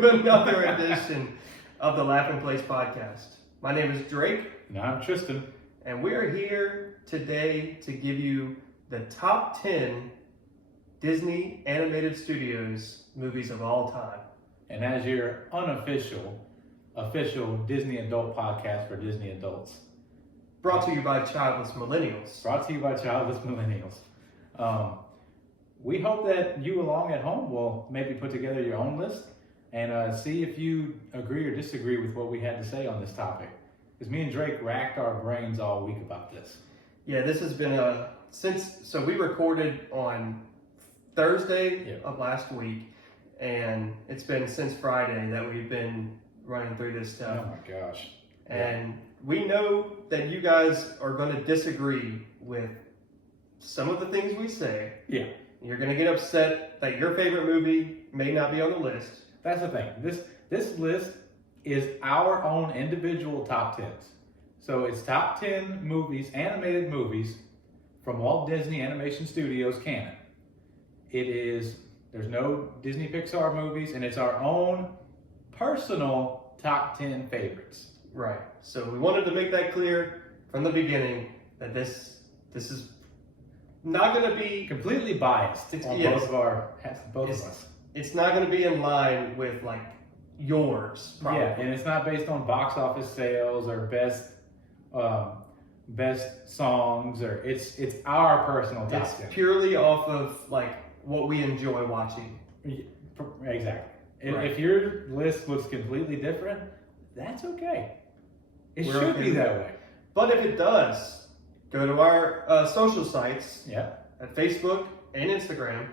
to another edition of the Laughin Place podcast. My name is Drake. And I'm Tristan. And we are here today to give you the top 10 Disney Animated Studios movies of all time. And as your official Disney adult podcast for Disney adults. Brought to you by Childless Millennials. We hope that you along at home will maybe put together your own list and see if you agree or disagree with what we had to say on this topic. Because me and Drake racked our brains all week about this. Yeah, this has been so we recorded on Thursday of last week, and it's been since Friday that we've been running through this stuff. Oh my gosh. And we know that you guys are going to disagree with some of the things we say. Yeah. You're going to get upset that your favorite movie may not be on the list. That's the thing. This list is our own individual top 10s. So it's top 10 movies, animated movies from Walt Disney Animation Studios canon. There's no Disney Pixar movies, and it's our own personal top 10 favorites. Right. So we wanted to make that clear from the beginning that this is not going to be completely biased on both of us. It's not going to be in line with like yours. Probably. Yeah, and it's not based on box office sales or best songs, or it's our personal top 10. It's purely off of like what we enjoy watching. Exactly. Right. If your list looks completely different, that's okay. It We're should okay be with that it. way. But if it does, go to our social sites at Facebook and Instagram,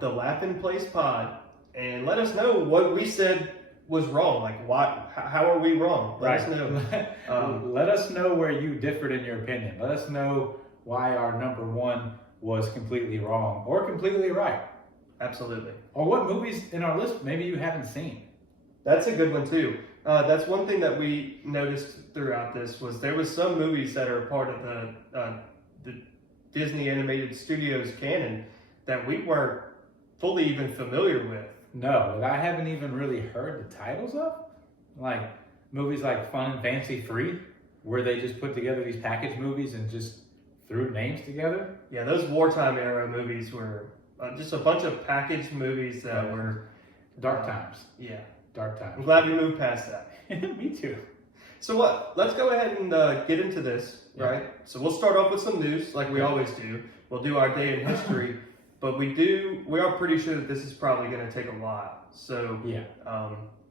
the Laughin Place Pod, and let us know what we said was wrong. Like, how are we wrong? Let us know. Let us know where you differed in your opinion. Let us know why our number one was completely wrong or completely right. Absolutely. Or what movies in our list maybe you haven't seen. That's a good one too. That's one thing that we noticed throughout this was there was some movies that are part of the Disney Animated Studios canon that we weren't fully even familiar with. No, that I haven't even really heard the titles of. Like movies like Fun and Fancy Free, where they just put together these package movies and just threw names together. Yeah, those wartime era movies were just a bunch of packaged movies that were dark times. Yeah. Dark times. I'm glad we moved past that. Me too. So let's go ahead and get into this, right? So we'll start off with some news like we always do. We'll do our day in history, but we are pretty sure that this is probably going to take a while. So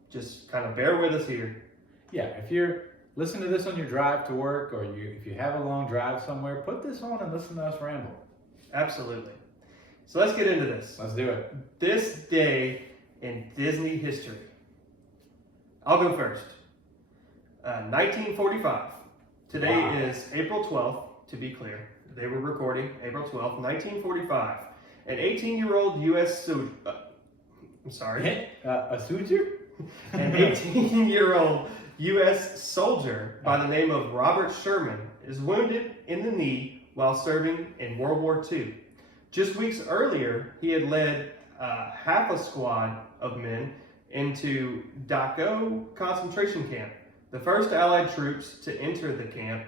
just kind of bear with us here. Yeah, if you're listening to this on your drive to work, or if you have a long drive somewhere, put this on and listen to us ramble. Absolutely. So let's get into this. Let's do it. This day in Disney history. I'll go first. 1945. Today is April 12th, to be clear. They were recording April 12th, 1945. An 18-year-old U.S. soldier. I'm sorry. A soldier? An 18-year-old U.S. soldier by the name of Robert Sherman is wounded in the knee while serving in World War II. Just weeks earlier, he had led half a squad of men into Dachau concentration camp, the first Allied troops to enter the camp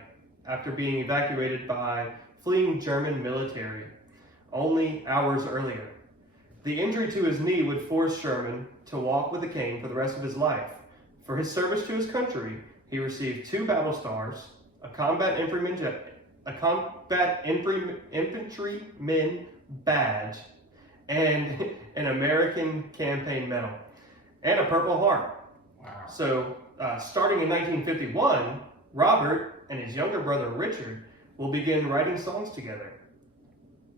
after being evacuated by fleeing German military only hours earlier. The injury to his knee would force Sherman to walk with a cane for the rest of his life. For his service to his country, he received 2 battle stars, a combat infantryman badge, and an American campaign medal, and a Purple Heart. Wow. So, starting in 1951, Robert and his younger brother Richard will begin writing songs together.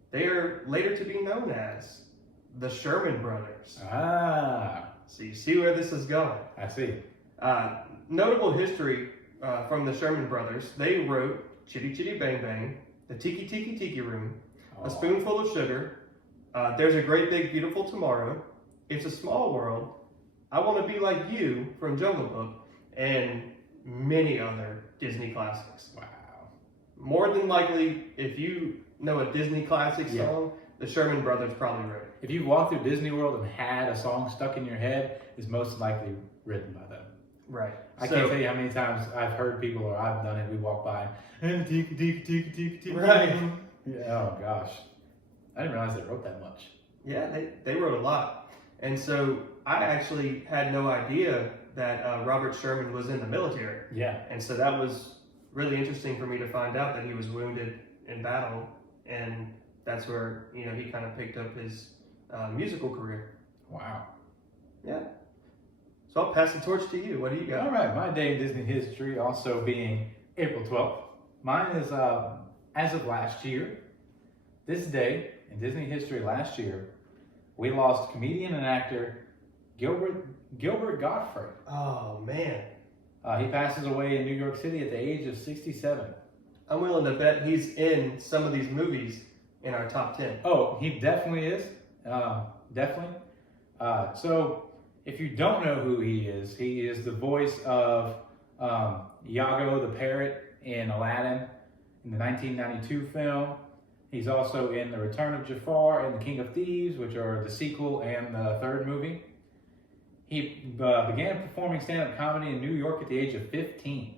They are later to be known as the Sherman Brothers. So you see where this is going. I see. Notable history from the Sherman Brothers. They wrote Chitty Chitty Bang Bang, The Tiki Tiki Tiki Room, A Spoonful of Sugar, There's a Great Big Beautiful Tomorrow, It's a Small World, I Want to Be Like You from Jungle Book, and many other Disney classics. Wow. More than likely, if you know a Disney classic song, the Sherman Brothers probably wrote it. If you walked through Disney World and had a song stuck in your head, it's most likely written by them. Right. I can't tell you how many times I've heard people, or I've done it, we walk by, and Right. Yeah, oh gosh. I didn't realize they wrote that much. Yeah, they wrote a lot. And so I actually had no idea that Robert Sherman was in the military. Yeah. And so that was really interesting for me to find out that he was wounded in battle. And that's where, he kind of picked up his musical career. Wow. Yeah. So I'll pass the torch to you. What do you got? All right, my day in Disney history also being April 12th. Mine is as of last year. This day in Disney history last year, we lost comedian and actor Gilbert Gottfried. Oh, man. He passes away in New York City at the age of 67. I'm willing to bet he's in some of these movies in our top 10. Oh, he definitely is. Definitely. So, if you don't know who he is the voice of Iago the parrot in Aladdin in the 1992 film. He's also in The Return of Jafar and The King of Thieves, which are the sequel and the third movie. He began performing stand-up comedy in New York at the age of 15.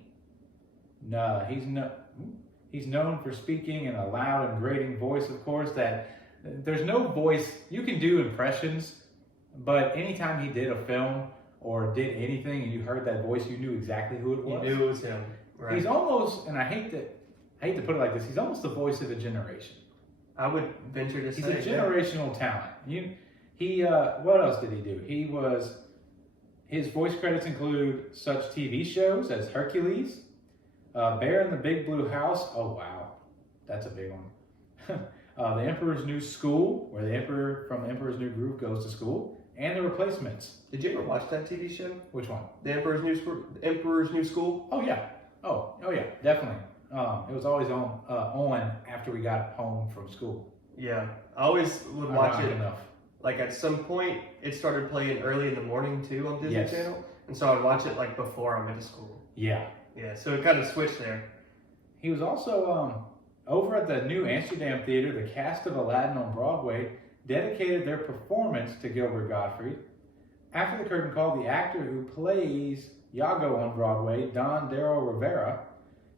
He's known for speaking in a loud and grating voice, of course, that there's no voice. You can do impressions, but anytime he did a film or did anything and you heard that voice, you knew exactly who it was. You knew it was him. Right. He's almost, and I hate to put it like this, he's almost the voice of a generation. I would venture to say he's a generational talent. What else did he do? His voice credits include such TV shows as Hercules, Bear in the Big Blue House. Oh wow, that's a big one. The Emperor's New School, where the Emperor from the Emperor's New Groove goes to school, and The Replacements. Did you ever watch that TV show? Which one? The Emperor's New School. Oh yeah. Oh yeah, definitely. It was always on after we got home from school. Yeah, I always would watch it. Enough. Like at some point, it started playing early in the morning too on Disney Channel, and so I'd watch it like before I went to school. Yeah. Yeah, so it kind of switched there. He was also over at the New Amsterdam Theater. The cast of Aladdin on Broadway dedicated their performance to Gilbert Gottfried. After the curtain call, the actor who plays Iago on Broadway, Don Darrow Rivera,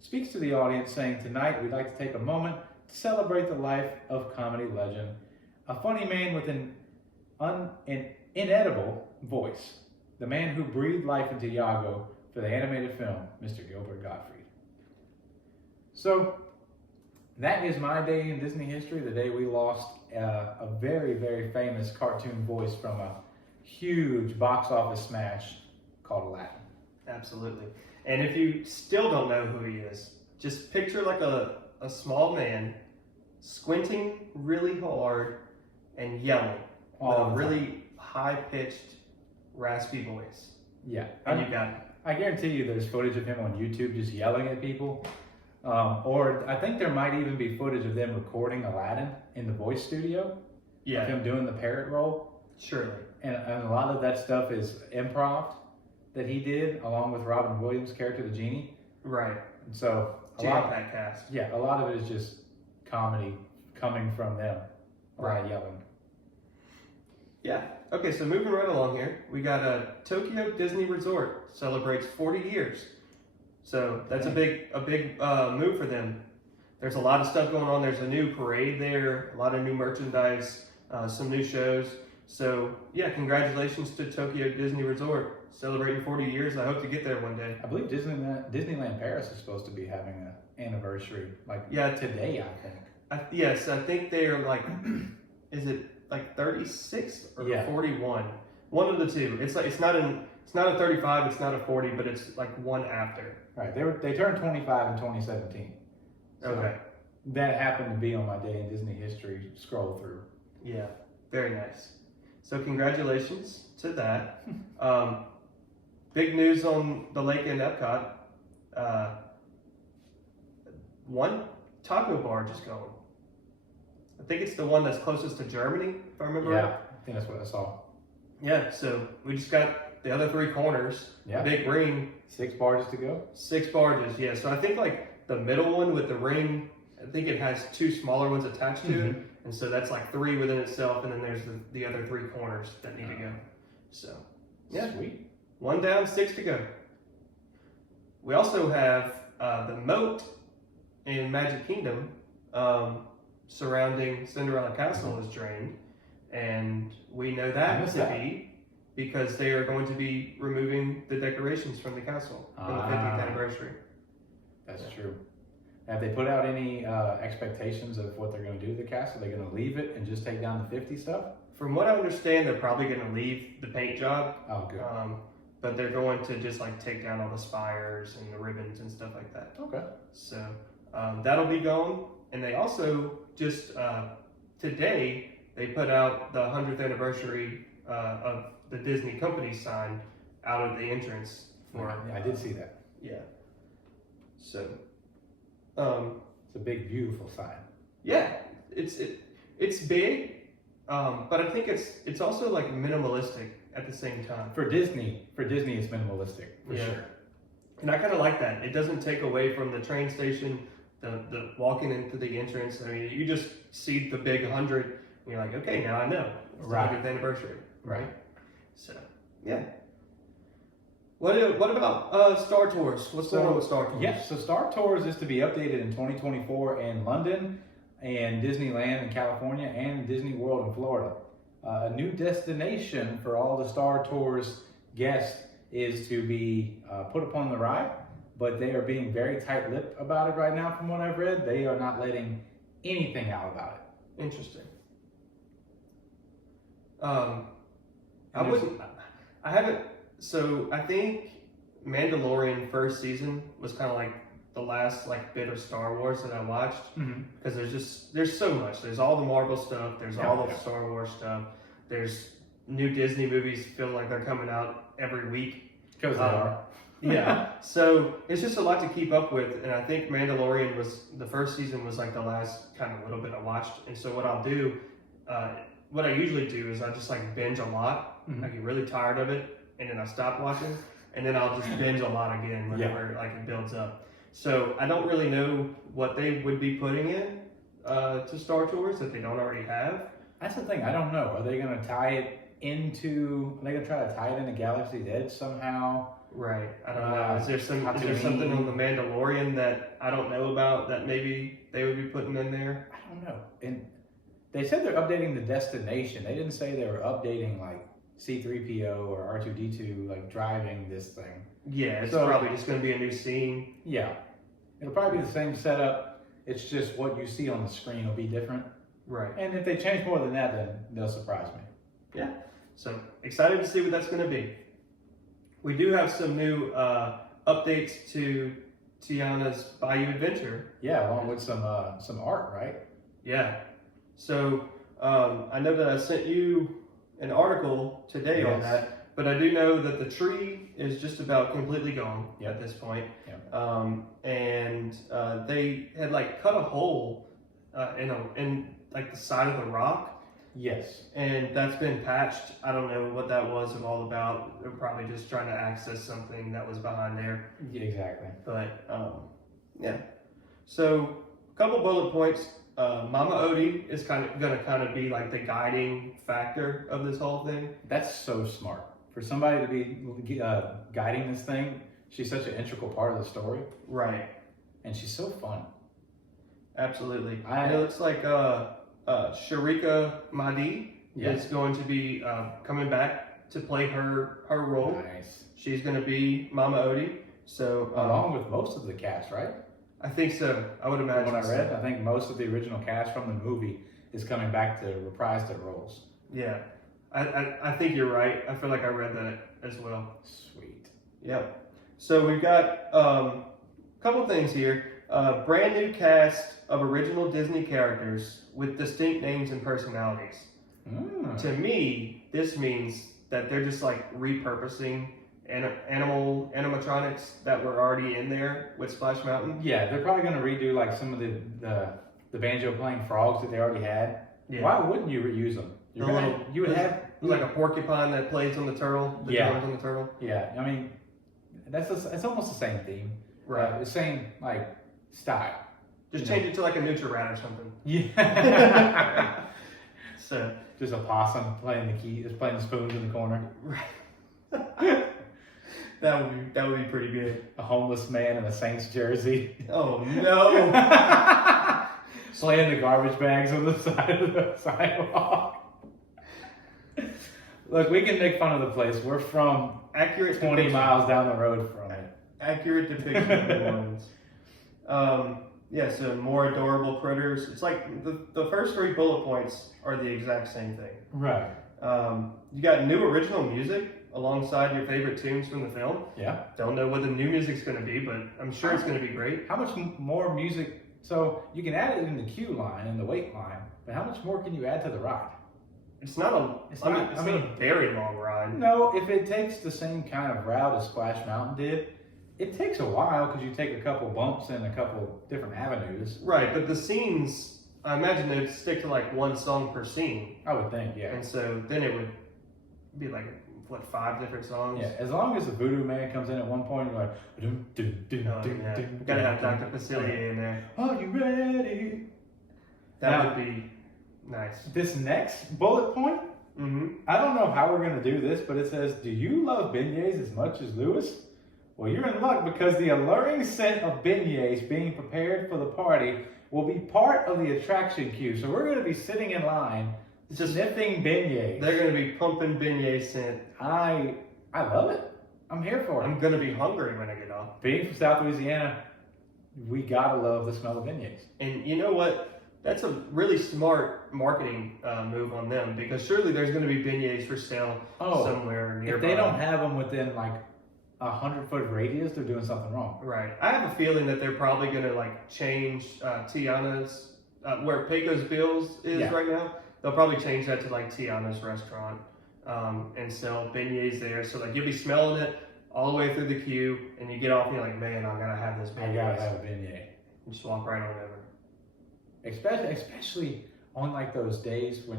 speaks to the audience saying, "Tonight we'd like to take a moment to celebrate the life of comedy legend, a funny man with an inedible voice, the man who breathed life into Iago for the animated film, Mr. Gilbert Gottfried." So that is my day in Disney history, the day we lost a very, very famous cartoon voice from a huge box office smash called Laughin. Absolutely. And if you still don't know who he is, just picture like a small man squinting really hard and yelling with a really high-pitched, raspy voice. Yeah. And you got it. I guarantee you there's footage of him on YouTube just yelling at people. Or I think there might even be footage of them recording Aladdin in the voice studio. Yeah. Of him doing the parrot role. Surely. And a lot of that stuff is improv that he did along with Robin Williams' character, the genie. Right. And so Jam-packed cast. Yeah, a lot of it is just comedy coming from them. A lot of yelling. Yeah. Okay, so moving right along here, we got a Tokyo Disney Resort celebrates 40 years. So that's a big move for them. There's a lot of stuff going on. There's a new parade there, a lot of new merchandise, some new shows. So yeah, congratulations to Tokyo Disney Resort celebrating 40 years. I hope to get there one day. I believe Disneyland Paris is supposed to be having an anniversary, today, I think. Yes, I think they are like, is it like 36 or 41? One of the two. It's not a 35, it's not a 40, but it's like one after. Right. They turned 25 in 2017. So okay. That happened to be on my day in Disney history scroll through. Yeah. Very nice. So congratulations to that. Big news on the lake in Epcot. One taco bar just going. I think it's the one that's closest to Germany, if I remember right. I think that's what I saw. Yeah, so we just got the other three corners. Yeah. Big ring. 6 barges to go? 6 barges, yeah. So I think like the middle one with the ring, I think it has 2 smaller ones attached to it, and so that's like 3 within itself, and then there's the other 3 corners that need to go. So, yeah, Sweet. 1 down, 6 to go. We also have the moat in Magic Kingdom surrounding Cinderella Castle is drained, and we know that to be because they are going to be removing the decorations from the castle for the 50th anniversary. That's true. Have they put out any expectations of what they're going to do to the castle? Are they going to leave it and just take down the 50 stuff? From what I understand, they're probably going to leave the paint job. Oh, good. But they're going to just like take down all the spires and the ribbons and stuff like that. Okay. So that'll be gone. And they also just today they put out the 100th anniversary of the Disney company sign out of the entrance for. Yeah, I did see that. Yeah. So. It's a big, beautiful sign. Yeah, it's big, but I think it's also like minimalistic at the same time. For Disney, it's minimalistic for sure. And I kind of like that. It doesn't take away from the train station, the walking into the entrance. I mean, you just see the big 100, and you're like, okay, now I know it's the 100th anniversary, right? So yeah. What about Star Tours? What's going on with Star Tours? Yeah, so Star Tours is to be updated in 2024 in London and Disneyland in California and Disney World in Florida. A new destination for all the Star Tours guests is to be put upon the ride, but they are being very tight-lipped about it right now from what I've read. They are not letting anything out about it. Interesting. I haven't. So I think Mandalorian first season was kind of like the last like bit of Star Wars that I watched because there's so much. There's all the Marvel stuff. There's all the Star Wars stuff. There's new Disney movies feel like they're coming out every week. Because they are. Yeah. So it's just a lot to keep up with, and I think Mandalorian was the first season was like the last kind of little bit I watched. And so what I'll do, what I usually do is I just like binge a lot. I get really tired of it. And then I stop watching, and then I'll just binge a lot again whenever like it builds up. So I don't really know what they would be putting in to Star Tours that they don't already have. That's the thing. I don't know. Are they going to tie it into? Are they going to try to tie it into Galaxy's Edge somehow? Right. I don't know. Is there something on the Mandalorian that I don't know about that maybe they would be putting in there? I don't know. And they said they're updating the destination. They didn't say they were updating like C-3PO or R2-D2 like driving this thing. Yeah, it's probably just going to be a new scene. Yeah, it'll probably be the same setup. It's just what you see on the screen will be different. Right. And if they change more than that, then they'll surprise me. Yeah. So excited to see what that's going to be. We do have some new updates to Tiana's Bayou Adventure. Yeah, along with some art, right? Yeah. So I know that I sent you an article today on that, but I do know that the tree is just about completely gone at this point. And they had like cut a hole in like the side of the rock. Yes. And that's been patched. I don't know what that was all about. They're probably just trying to access something that was behind there. Yeah, exactly. But yeah. So a couple bullet points. Mama Odie is going to be like the guiding factor of this whole thing. That's so smart for somebody to be guiding this thing. She's such an integral part of the story, right? And she's so fun. Absolutely. It looks like Sharika Mahdi is going to be coming back to play her role. Nice. She's going to be Mama Odie. So along with most of the cast, right? I think so. I would imagine. From what I read, I think most of the original cast from the movie is coming back to reprise their roles. Yeah, I think you're right. I feel like I read that as well. Sweet. Yep. So we've got a couple things here. Brand new cast of original Disney characters with distinct names and personalities. To me, this means that they're just like repurposing animatronics that were already in there with Splash Mountain. Yeah, they're probably going to redo like some of the banjo playing frogs that they already had. Yeah. Why wouldn't you reuse them? You would have like a porcupine that plays on the turtle. Drums on the turtle. Yeah, I mean it's almost the same theme, right? The same like style. Just change it to like a Nutri-Rat or something. Yeah. So just a possum playing the spoons in the corner. Right. that would be pretty good. A homeless man in a Saints jersey. Oh no. Slaying the garbage bags on the side of the sidewalk. Look, we can make fun of the place. We're from Accurate 20 depiction. miles down the road from it. Accurate depiction of New Orleans. Yeah, so more adorable critters. It's like the first 3 bullet points are the exact same thing. Right. You got new original music alongside your favorite tunes from the film. Yeah. Don't know what the new music's going to be, but I'm sure it's going to be great. How much more music? So you can add it in the queue line and the wait line, but how much more can you add to the ride? It's not a very long ride. No, if it takes the same kind of route as Splash Mountain did, it takes a while because you take a couple bumps and a couple different avenues. Right, but the scenes, I imagine they'd stick to like 1 song per scene. I would think, yeah. And so then it would be like, what, 5 different songs? Yeah, as long as the Voodoo Man comes in at one point, you're like, Gotta have Dr. Facilier in there. Are you ready? That would be nice. This next bullet point, I don't know how we're going to do this, but it says, do you love beignets as much as Lewis? Well, you're in luck because the alluring scent of beignets being prepared for the party will be part of the attraction queue. So we're going to be sitting in line, just sniffing beignets. They're going to be pumping beignet scent. I love it. I'm here for it. I'm going to be hungry when I get off. Being from South Louisiana, we gotta love the smell of beignets. And you know what? That's a really smart marketing move on them, because surely there's going to be beignets for sale somewhere nearby. If they don't have them within like 100-foot radius, they're doing something wrong. Right. I have a feeling that they're probably going to like change Tiana's, where Pecos Bills is right now. They'll probably change that to like Tiana's restaurant and sell beignets there. So like you'll be smelling it all the way through the queue, and you get off and you're like, man, I gotta have this beignet. I gotta have a beignet. And just walk right on over. Especially on like those days when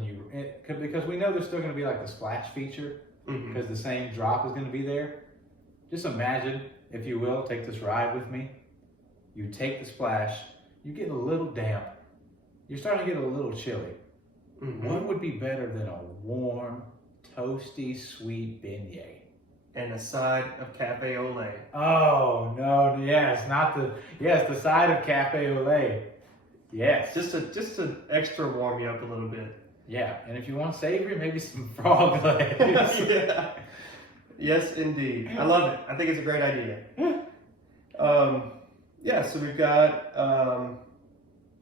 because we know there's still going to be like the splash feature because the same drop is going to be there. Just imagine, if you will, take this ride with me. You take the splash, you get a little damp, you're starting to get a little chilly. What would be better than a warm, toasty, sweet beignet? And a side of cafe au lait. Oh no! The side of cafe au lait. Yes. Just to extra warm you up a little bit. Yeah, and if you want savory, maybe some frog legs. Yeah. Yes, indeed. I love it. I think it's a great idea. So we've got, so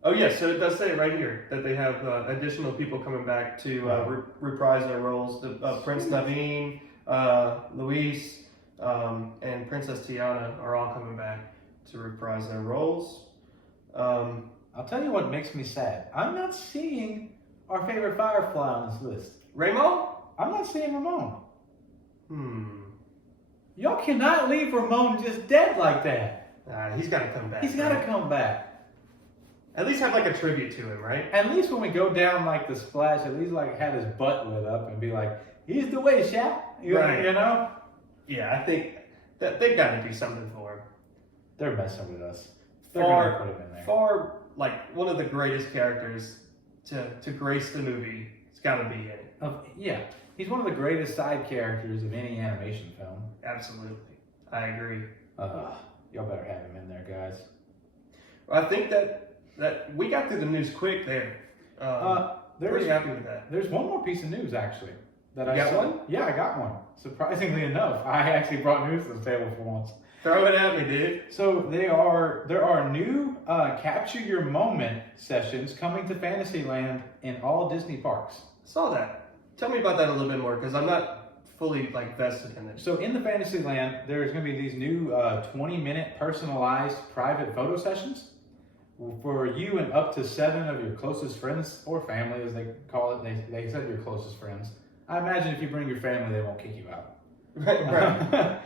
it does say right here that they have additional people coming back to reprise their roles. Prince Naveen, Luis, and Princess Tiana are all coming back to reprise their roles. I'll tell you what makes me sad. I'm not seeing our favorite Firefly on this list. Raymond? I'm not seeing Ramon. Y'all cannot leave Ramon just dead like that. He's got to come back. He's got to come back. At least have like a tribute to him, right? At least when we go down like the splash, at least like have his butt lit up and be like, he's the way, Shaq. Right. You know? Yeah, I think that they've got to do something for him. They're messing with us. They're going to put him in there. Far, like, one of the greatest characters to grace the movie. It's got to be in it. He's one of the greatest side characters of any animation film. Absolutely. I agree. Y'all better have him in there, guys. Well, I think that we got through the news quick there. Pretty happy with that. There's one more piece of news, actually. You got one? Yeah, I got one. Surprisingly enough, I actually brought news to the table for once. Throw it at me, dude. So there are new Capture Your Moment sessions coming to Fantasyland in all Disney parks. Saw that. Tell me about that a little bit more, because I'm not fully vested in it. So in the Fantasyland, there's going to be these new 20-minute personalized private photo sessions for you and up to 7 of your closest friends or family, as they call it. They said your closest friends. I imagine if you bring your family, they won't kick you out. Right.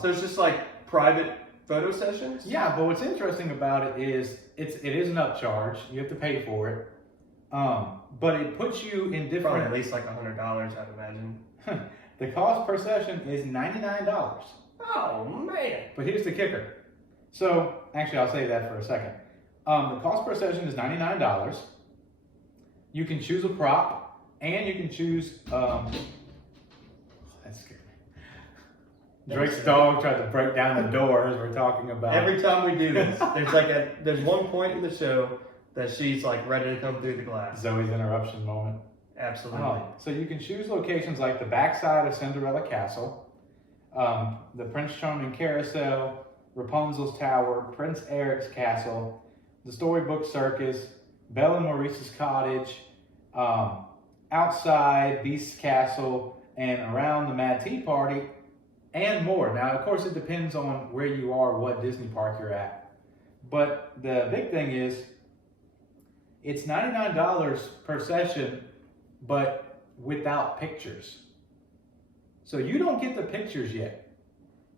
So it's just like private photo sessions? Yeah, but what's interesting about it is it is an upcharge. You have to pay for it. But it puts you in different... Probably at least like $100, I'd imagine. The cost per session is $99. Oh, man. But here's the kicker. So, actually, I'll say that for a second. The cost per session is $99. You can choose a prop, and you can choose. That scared me. Drake's dog tried to break down the door as we're talking about. Every time we do this, there's one point in the show that she's like ready to come through the glass. Zoe's interruption moment. Absolutely. So you can choose locations like the backside of Cinderella Castle, the Prince Charming Carousel, Rapunzel's Tower, Prince Eric's Castle, the Storybook Circus, Belle and Maurice's Cottage, outside Beast's Castle, and around the Mad Tea Party, and more. Now, of course, it depends on where you are, what Disney park you're at. But the big thing is, it's $99 per session, but without pictures. So you don't get the pictures yet.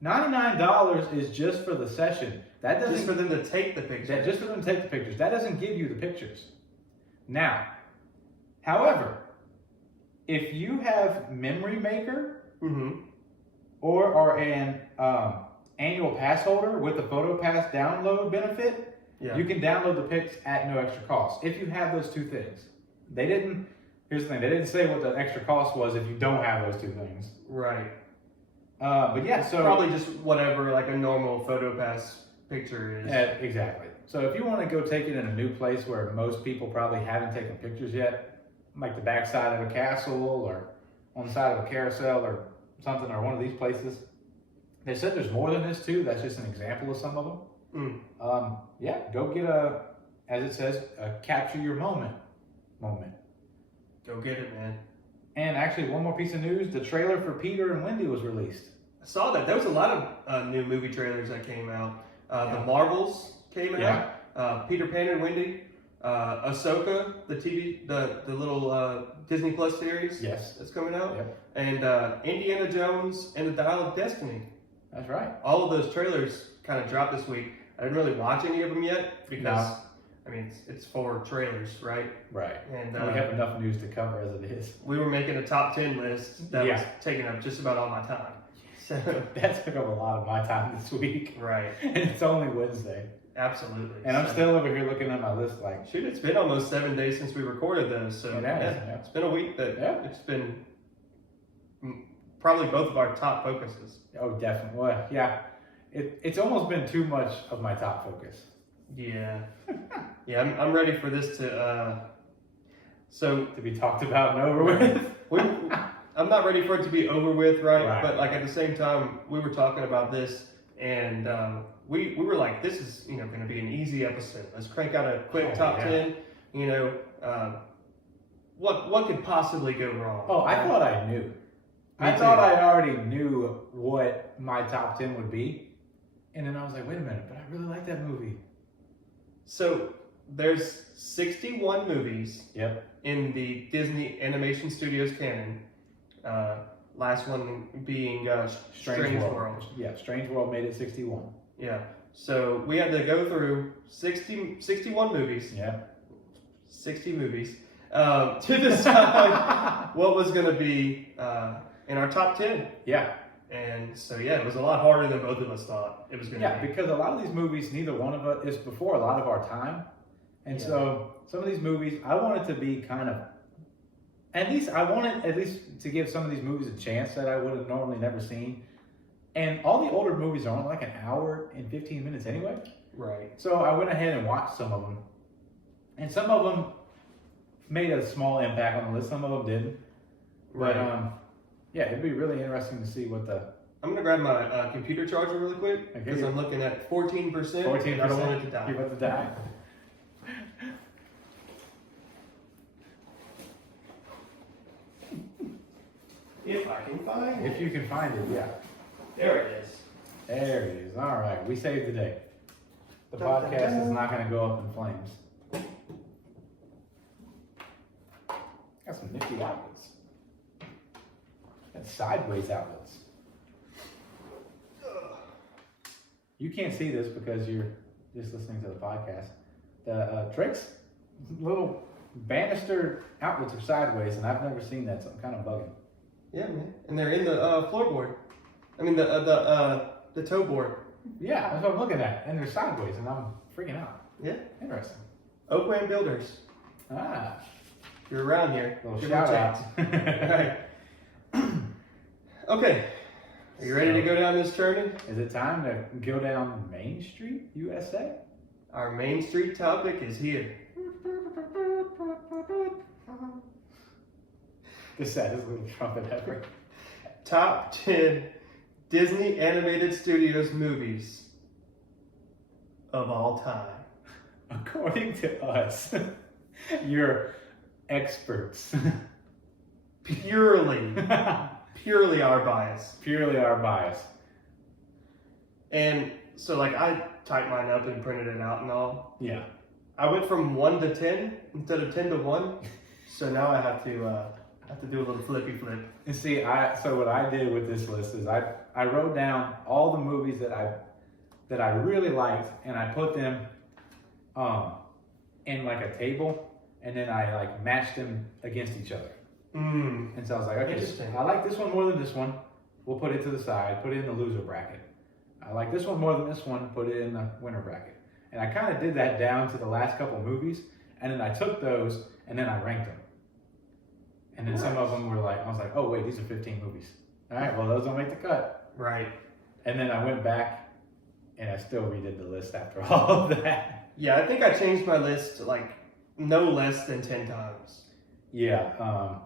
$99 is just for the session. That doesn't just for them to take the pictures. Just for them to take the pictures. That doesn't give you the pictures. Now, however, if you have Memory Maker or are an annual pass holder with the Photo Pass download benefit, you can download the pics at no extra cost. If you have those two things. Here's the thing, they didn't say what the extra cost was if you don't have those two things. Right. But yeah, so probably just whatever like a normal PhotoPass picture is. Exactly. So if you want to go take it in a new place where most people probably haven't taken pictures yet, like the backside of a castle or on the side of a carousel or something, or one of these places, they said there's more than this too. That's just an example of some of them. Go get as it says, a capture your moment. Go get it, man. And actually, one more piece of news: the trailer for Peter and Wendy was released. I saw that. There was a lot of new movie trailers that came out. The Marvels came out. Peter Pan and Wendy. Ahsoka, the little Disney Plus series. Yes, that's coming out. Yep. And Indiana Jones and the Dial of Destiny. That's right. All of those trailers kind of dropped this week. I didn't really watch any of them yet because I mean it's for trailers, right? Right. And we have enough news to cover as it is. We were making a top 10 list that was taking up just about all my time. So that took up a lot of my time this week. Right. And it's only Wednesday. Absolutely. And I'm still over here looking at my list like, shoot, it's been almost 7 days since we recorded those. So it's been a week that it's been probably both of our top focuses. Oh, definitely. Well, yeah. It's almost been too much of my top focus. Yeah. Yeah, I'm ready for this to be talked about and over with. I'm not ready for it to be over with, right? But like at the same time, we were talking about this, and we were like, this is going to be an easy episode. Let's crank out a quick top 10. What could possibly go wrong? Oh, I thought I knew. I thought I already knew what my top 10 would be. And then I was like, wait a minute, but I really like that movie. So there's 61 movies in the Disney Animation Studios canon. Last one being Strange World. Yeah, Strange World made it 61. Yeah. So we had to go through 61 movies. Yeah. 60 movies to decide what was going to be in our top 10. Yeah. And so, it was a lot harder than both of us thought it was going to be. Yeah, because a lot of these movies, neither one of us is before a lot of our time. And so some of these movies, I wanted to be kind of, I wanted at least to give some of these movies a chance that I would have normally never seen. And all the older movies are only like an hour and 15 minutes anyway. Right. So I went ahead and watched some of them. And some of them made a small impact on the list. Some of them didn't. Right. But, it'd be really interesting to see what the... I'm going to grab my computer charger really quick because I'm looking at 14%. 14%. I don't want it to die. You want it to die? If I can find it. If you can find it, yeah. There it is. There it is. All right. We saved the day. The podcast is not going to go up in flames. Got some nifty outlets. Got sideways outlets. You can't see this because you're just listening to the podcast. The Drake's little banister outlets are sideways, and I've never seen that, so I'm kind of bugging. Yeah, man. And they're in the floorboard. I mean, the toe board. Yeah, that's what I'm looking at. And they're sideways, and I'm freaking out. Yeah. Interesting. Oakland Builders. Ah. You're around here. Little Give shout them a out. chance. All right. Okay. Are you ready to go down this journey? Is it time to go down Main Street, USA? Our Main Street topic is here. The saddest little trumpet ever. Top 10 Disney Animated Studios movies of all time. According to us, you're experts. Purely our bias. Purely our bias. And so, like, I typed mine up and printed it out and all. Yeah. I went from 1 to 10 instead of 10 to 1. So now I have to do a little flippy flip. And see, so what I did with this list is I wrote down all the movies that I really liked, and I put them in like a table, and then I like matched them against each other. And so I was like, okay, Interesting. I like this one more than this one. We'll put it to the side, put it in the loser bracket. I like this one more than this one, put it in the winner bracket. And I kind of did that down to the last couple movies, and then I took those and then I ranked them. And then some of them were like, I was like, oh wait, these are 15 movies. All right, well those don't make the cut. Right. And then I went back and I still redid the list after all of that. Yeah, I think I changed my list like no less than 10 times. Yeah.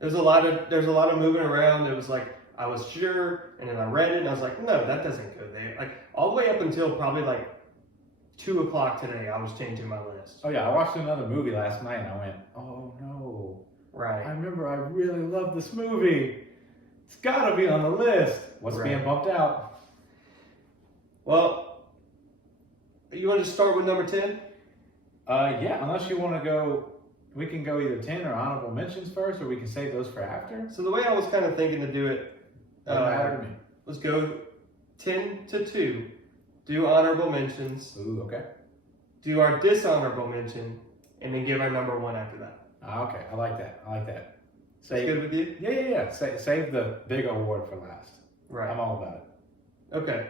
There's a lot of moving around. It was like I was sure, and then I read it and I was like, no, that doesn't go there. Like all the way up until probably like 2 o'clock today, I was changing my list. Oh yeah, I watched another movie last night and I went, oh no. Right. I remember I really love this movie. It's gotta be on the list. What's being bumped out? Well, you want to start with number 10? Yeah, unless you want to go, we can go either 10 or honorable mentions first, or we can save those for after. So the way I was kind of thinking to do it, Doesn't matter to me. let's go 10 to 2. Do honorable mentions. Ooh, okay. Do our dishonorable mention, and then give our number 1 after that. Okay, I like that. That's Save, good with you? yeah. Save the big award for last. Right. I'm all about it. Okay.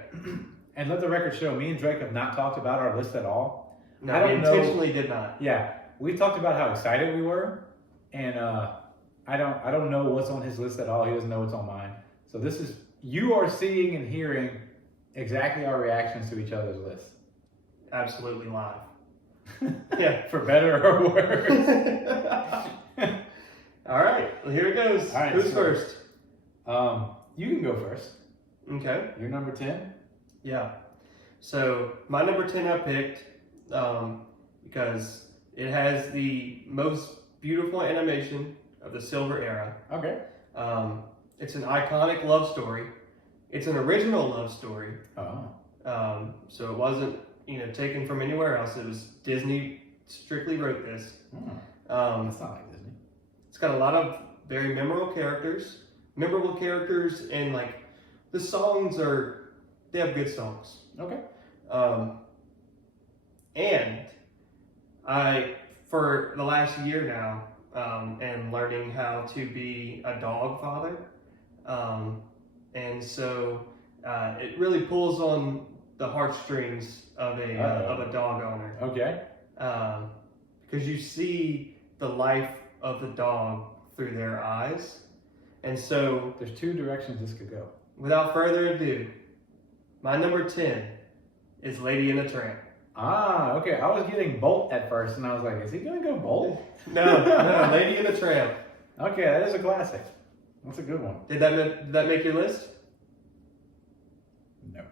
And let the record show, me and Drake have not talked about our list at all. No, I we don't know. intentionally did not. Yeah, we talked about how excited we were, and I don't know what's on his list at all. He doesn't know what's on mine. So this is, you are seeing and hearing exactly our reactions to each other's lists. Absolutely live. Yeah. For better or worse. All right. Well, here it goes. All right, Who's so- first? You can go first. Okay. You're number 10. Yeah. So my number 10 I picked because it has the most beautiful animation of the Silver Era. Okay. It's an iconic love story. It's an original love story. Oh. So it wasn't, taken from anywhere else. It was Disney strictly wrote this. That's not like Disney. It's got a lot of very memorable characters, and like the songs they have good songs. Okay. And I, for the last year now, am learning how to be a dog father. And so it really pulls on the heartstrings of a dog owner. Okay. Because you see the life of the dog through their eyes. And so, There's 2 directions this could go. without further ado, my number 10 is Lady and the Tramp. Ah, okay. I was getting Bolt at first, and I was like, is he going to go Bolt? No, Lady and the Tramp. Okay, that is a classic. That's a good one. Did that make your list? No,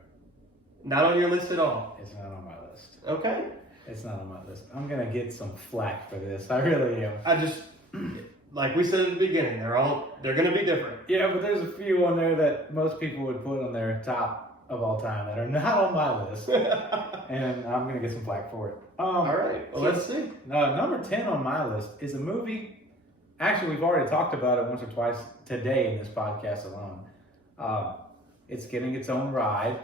Not on your list at all. it's not on my list. Okay. It's not on my list. I'm going to get some flack for this. I really am. I just, like we said at the beginning, they're going to be different. Yeah, but there's a few on there that most people would put on their top of all time that are not on my list. And I'm going to get some flack for it. All right. Well, let's see. Number 10 on my list is a movie. Actually, we've already talked about it once or twice today in this podcast alone. It's getting its own ride.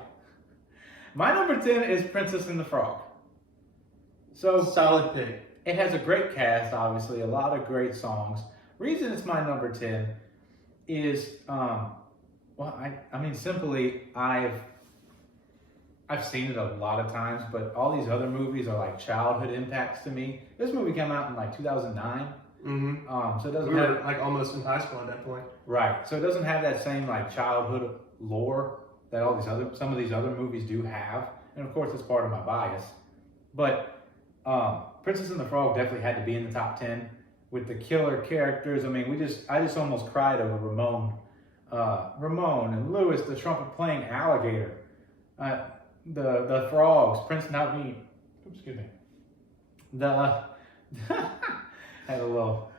My number 10 is Princess and the Frog. So Solid pick. it has a great cast, obviously, a lot of great songs. Reason it's my number 10 is, simply I've seen it a lot of times, but all these other movies are like childhood impacts to me. This movie came out in like 2009. So it doesn't We have were like almost in high school at that point. right. So it doesn't have that same like childhood lore that some of these other movies do have, and of course it's part of my bias. But Princess and the Frog definitely had to be in the top 10 with the killer characters. I mean, I just almost cried over Ramon and Louis, the trumpet playing alligator, the frogs, Prince Naveen. Excuse me. The had a little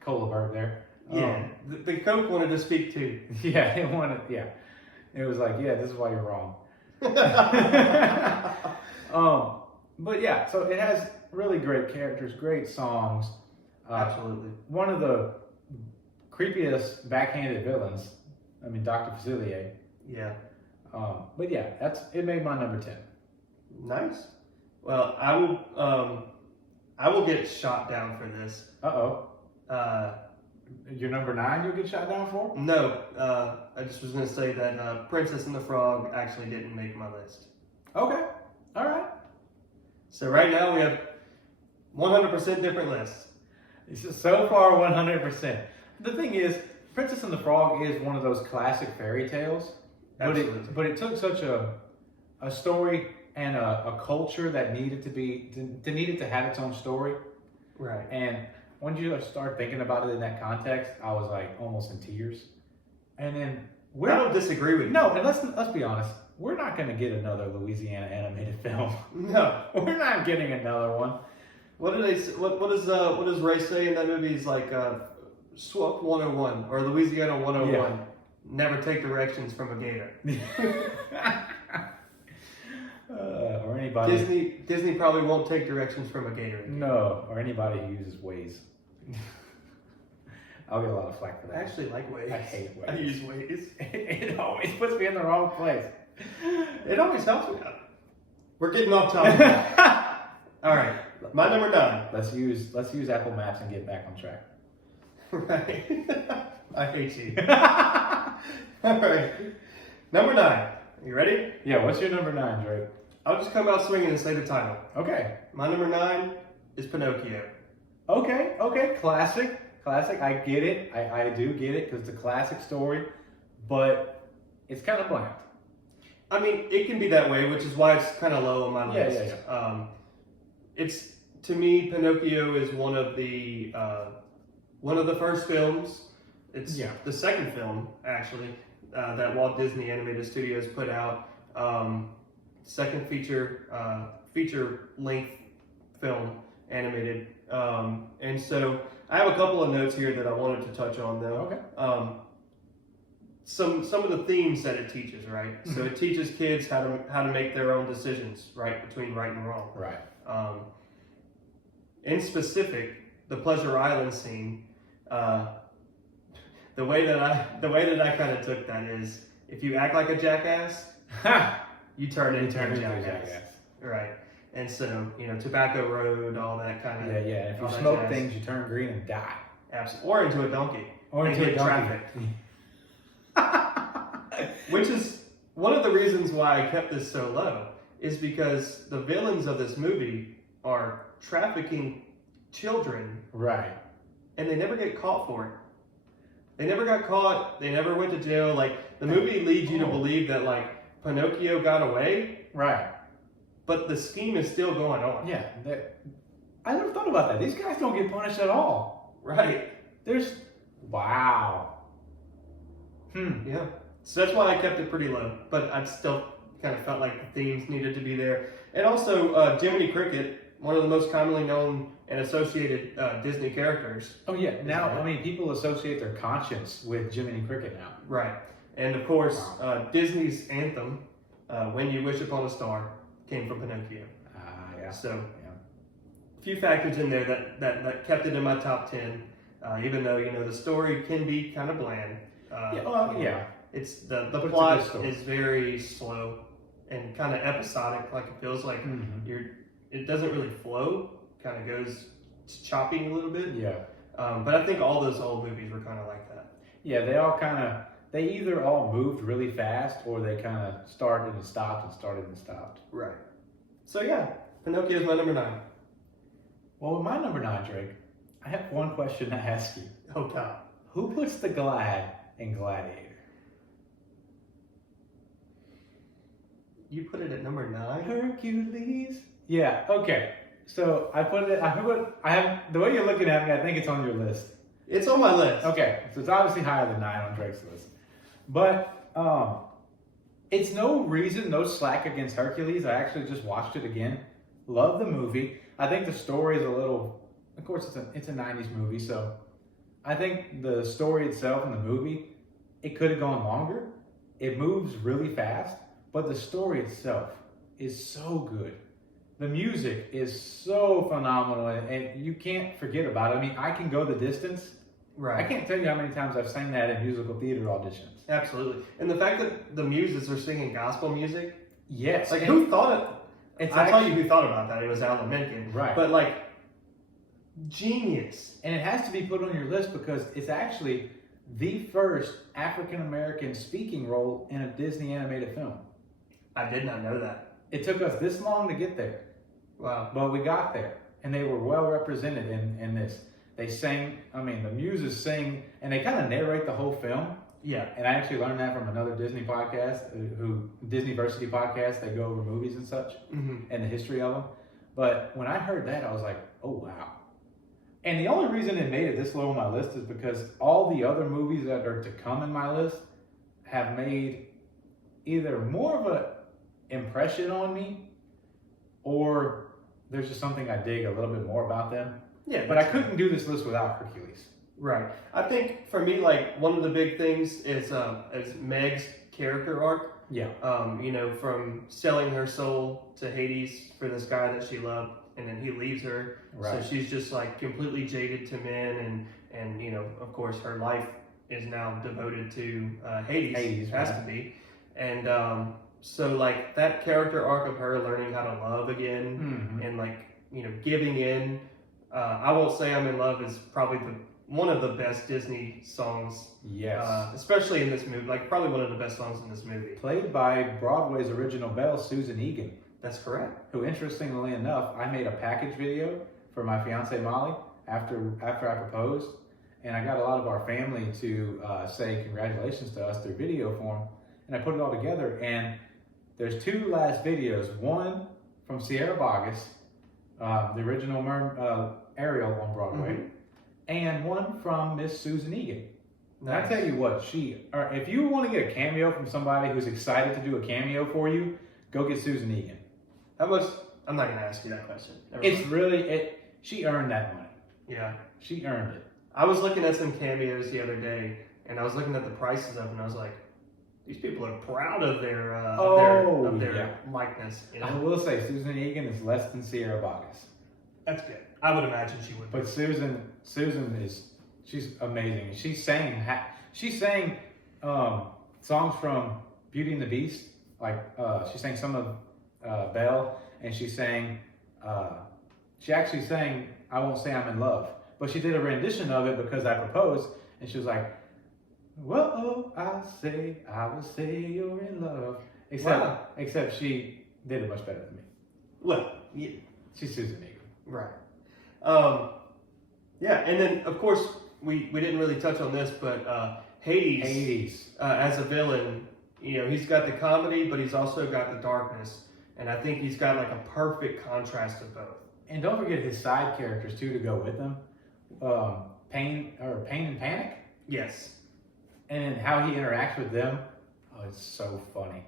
cola burp there. Yeah, the Coke wanted to speak too. Yeah, it wanted. Yeah, it was like, yeah, this is why you're wrong. But yeah, so it has really great characters, great songs. Absolutely. One of the creepiest backhanded villains. I mean, Dr. Facilier. Yeah. But yeah, it made my number 10. Nice. Well, I will get shot down for this. Your number 9 you'll get shot down for? No, I just was going to say that Princess and the Frog actually didn't make my list. Okay. All right. So right now we have 100% different lists. It's just so far 100%. The thing is, Princess and the Frog is one of those classic fairy tales. Absolutely. But it took such a story and a culture that needed to have its own story. Right. And when you start thinking about it in that context, I was like almost in tears. And then I don't disagree with you. No, and let's be honest. We're not going to get another Louisiana animated film. No, we're not getting another one. What does Ray say in that movie? He's like SWAP 101 or Louisiana 101. Yeah. Never take directions from a gator. Or anybody. Disney probably won't take directions from a gator. No, or anybody who uses Waze. I'll get a lot of flack for that. I actually like Waze. I hate Waze. I use Waze. It always puts me in the wrong place. It always helps me out. We're getting off topic. All right, my number 9. Let's use Apple Maps and get back on track. Right. I hate you. All right. Number 9. You ready? Yeah, what's your number 9, Drake? I'll just come out swinging and say the title. Okay. My number 9 is Pinocchio. Okay. Classic. I get it. I do get it because it's a classic story, but it's kind of bland. I mean, it can be that way, which is why it's kind of low on my list. Yeah. It's, to me, Pinocchio is one of the first films. It's the second film, actually, that Walt Disney Animated Studios put out. Second feature-length film animated. And so I have a couple of notes here that I wanted to touch on, though. Okay. Some of the themes that it teaches, right? Mm-hmm. So it teaches kids how to make their own decisions, right, between right and wrong. Right. In specific, the Pleasure Island scene. The way that I kind of took that is, if you act like a jackass, you turn into a jackass. Right. And so, Tobacco Road, all that kind of... Yeah. If you smoke things, you turn green and die. Absolutely. Or into a donkey. Or into a donkey. Which is one of the reasons why I kept this so low, is because the villains of this movie are trafficking children. Right. And they never get caught for it. They never got caught. They never went to jail. Like, the movie leads you to believe that, like, Pinocchio got away. Right. But the scheme is still going on. Yeah. I never thought about that. These guys don't get punished at all. Right. Wow. Yeah. So that's why I kept it pretty low. But I still kind of felt like the themes needed to be there. And also, Jiminy Cricket, one of the most commonly known and associated Disney characters. Oh, yeah. Now, I mean, people associate their conscience with Jiminy Cricket now. Right. And, of course, Disney's anthem, When You Wish Upon a Star, came from Pinocchio. Yeah. So, a few factors in there that kept it in my top 10, even though, the story can be kind of bland. It's the plot is very slow and kind of episodic. Like, it feels like it doesn't really flow. Kind of goes choppy a little bit. Yeah. But I think all those old movies were kind of like that. Yeah, they all kind of they either all moved really fast or they kind of started and stopped and started and stopped. Right. So yeah, Pinocchio is my number 9. Well, with my number 9, Drake, I have one question to ask you. Oh God. Who puts the glad in Gladiator? You put it at number 9? Hercules. Yeah. Okay. So I put it. I have the way you're looking at me. I think it's on your list. It's on my list. Okay. So it's obviously higher than 9 on Drake's list, but it's no reason, no slack against Hercules. I actually just watched it again. Love the movie. I think the story is a little. Of course, it's a 90s movie, so I think the story itself in the movie, it could have gone longer. It moves really fast, but the story itself is so good. The music is so phenomenal, and you can't forget about it. I mean, I can go the distance. Right. I can't tell you how many times I've sang that in musical theater auditions. Absolutely. And the fact that the Muses are singing gospel music. Yes. Like, who thought it? It's I'll tell you who thought about that. It was Alan Menken. Right. But, like, genius. And it has to be put on your list because it's actually the first African-American speaking role in a Disney animated film. I did not know that. It took us this long to get there. Wow. But we got there. And they were well represented in this. They sang, the Muses sing, and they kind of narrate the whole film. Yeah. And I actually learned that from another Disney podcast, Disneyversity podcast. They go over movies and such, and the history of them. But when I heard that, I was like, oh, wow. And the only reason it made it this low on my list is because all the other movies that are to come in my list have made either more of an impression on me, or there's just something I dig a little bit more about them. Yeah. But I couldn't do this list without Hercules. Right. I think for me, like, one of the big things is Meg's character arc. Yeah. From selling her soul to Hades for this guy that she loved, and then he leaves her. Right. So she's just like completely jaded to men, and of course her life is now devoted to Hades. Hades has right. to be, and so like that character arc of her learning how to love again, and like giving in. I Won't Say I'm in Love is probably one of the best Disney songs. Yes. Especially in this movie, like probably one of the best songs in this movie. Played by Broadway's original belle, Susan Egan. That's correct. Who, interestingly enough, I made a package video for my fiance Molly after I proposed, and I got a lot of our family to say congratulations to us through video form, and I put it all together. And there's 2 last videos. One from Sierra Boggess, the original Ariel on Broadway, and one from Miss Susan Egan. Nice. I tell you what, if you want to get a cameo from somebody who's excited to do a cameo for you, go get Susan Egan. How much? I'm not going to ask you that question. She earned that money. Yeah. She earned it. I was looking at some cameos the other day, and I was looking at the prices of them, and I was like, these people are proud of their likeness. I will say, Susan Egan is less than Sierra Boggess. That's good. I would imagine she would. But Susan she's amazing. She sang songs from Beauty and the Beast. Like she sang some of Belle, and she actually sang I Won't Say I'm in Love. But she did a rendition of it because I proposed, and she was like, whoa, I will say you're in love. Except she did it much better than me. Well, yeah. She's Susan Egan. Right. And then of course we didn't really touch on this, but Hades. As a villain, he's got the comedy, but he's also got the darkness, and I think he's got like a perfect contrast of both. And don't forget his side characters too to go with them. Pain and Panic. Yes. And how he interacts with them. Oh, it's so funny.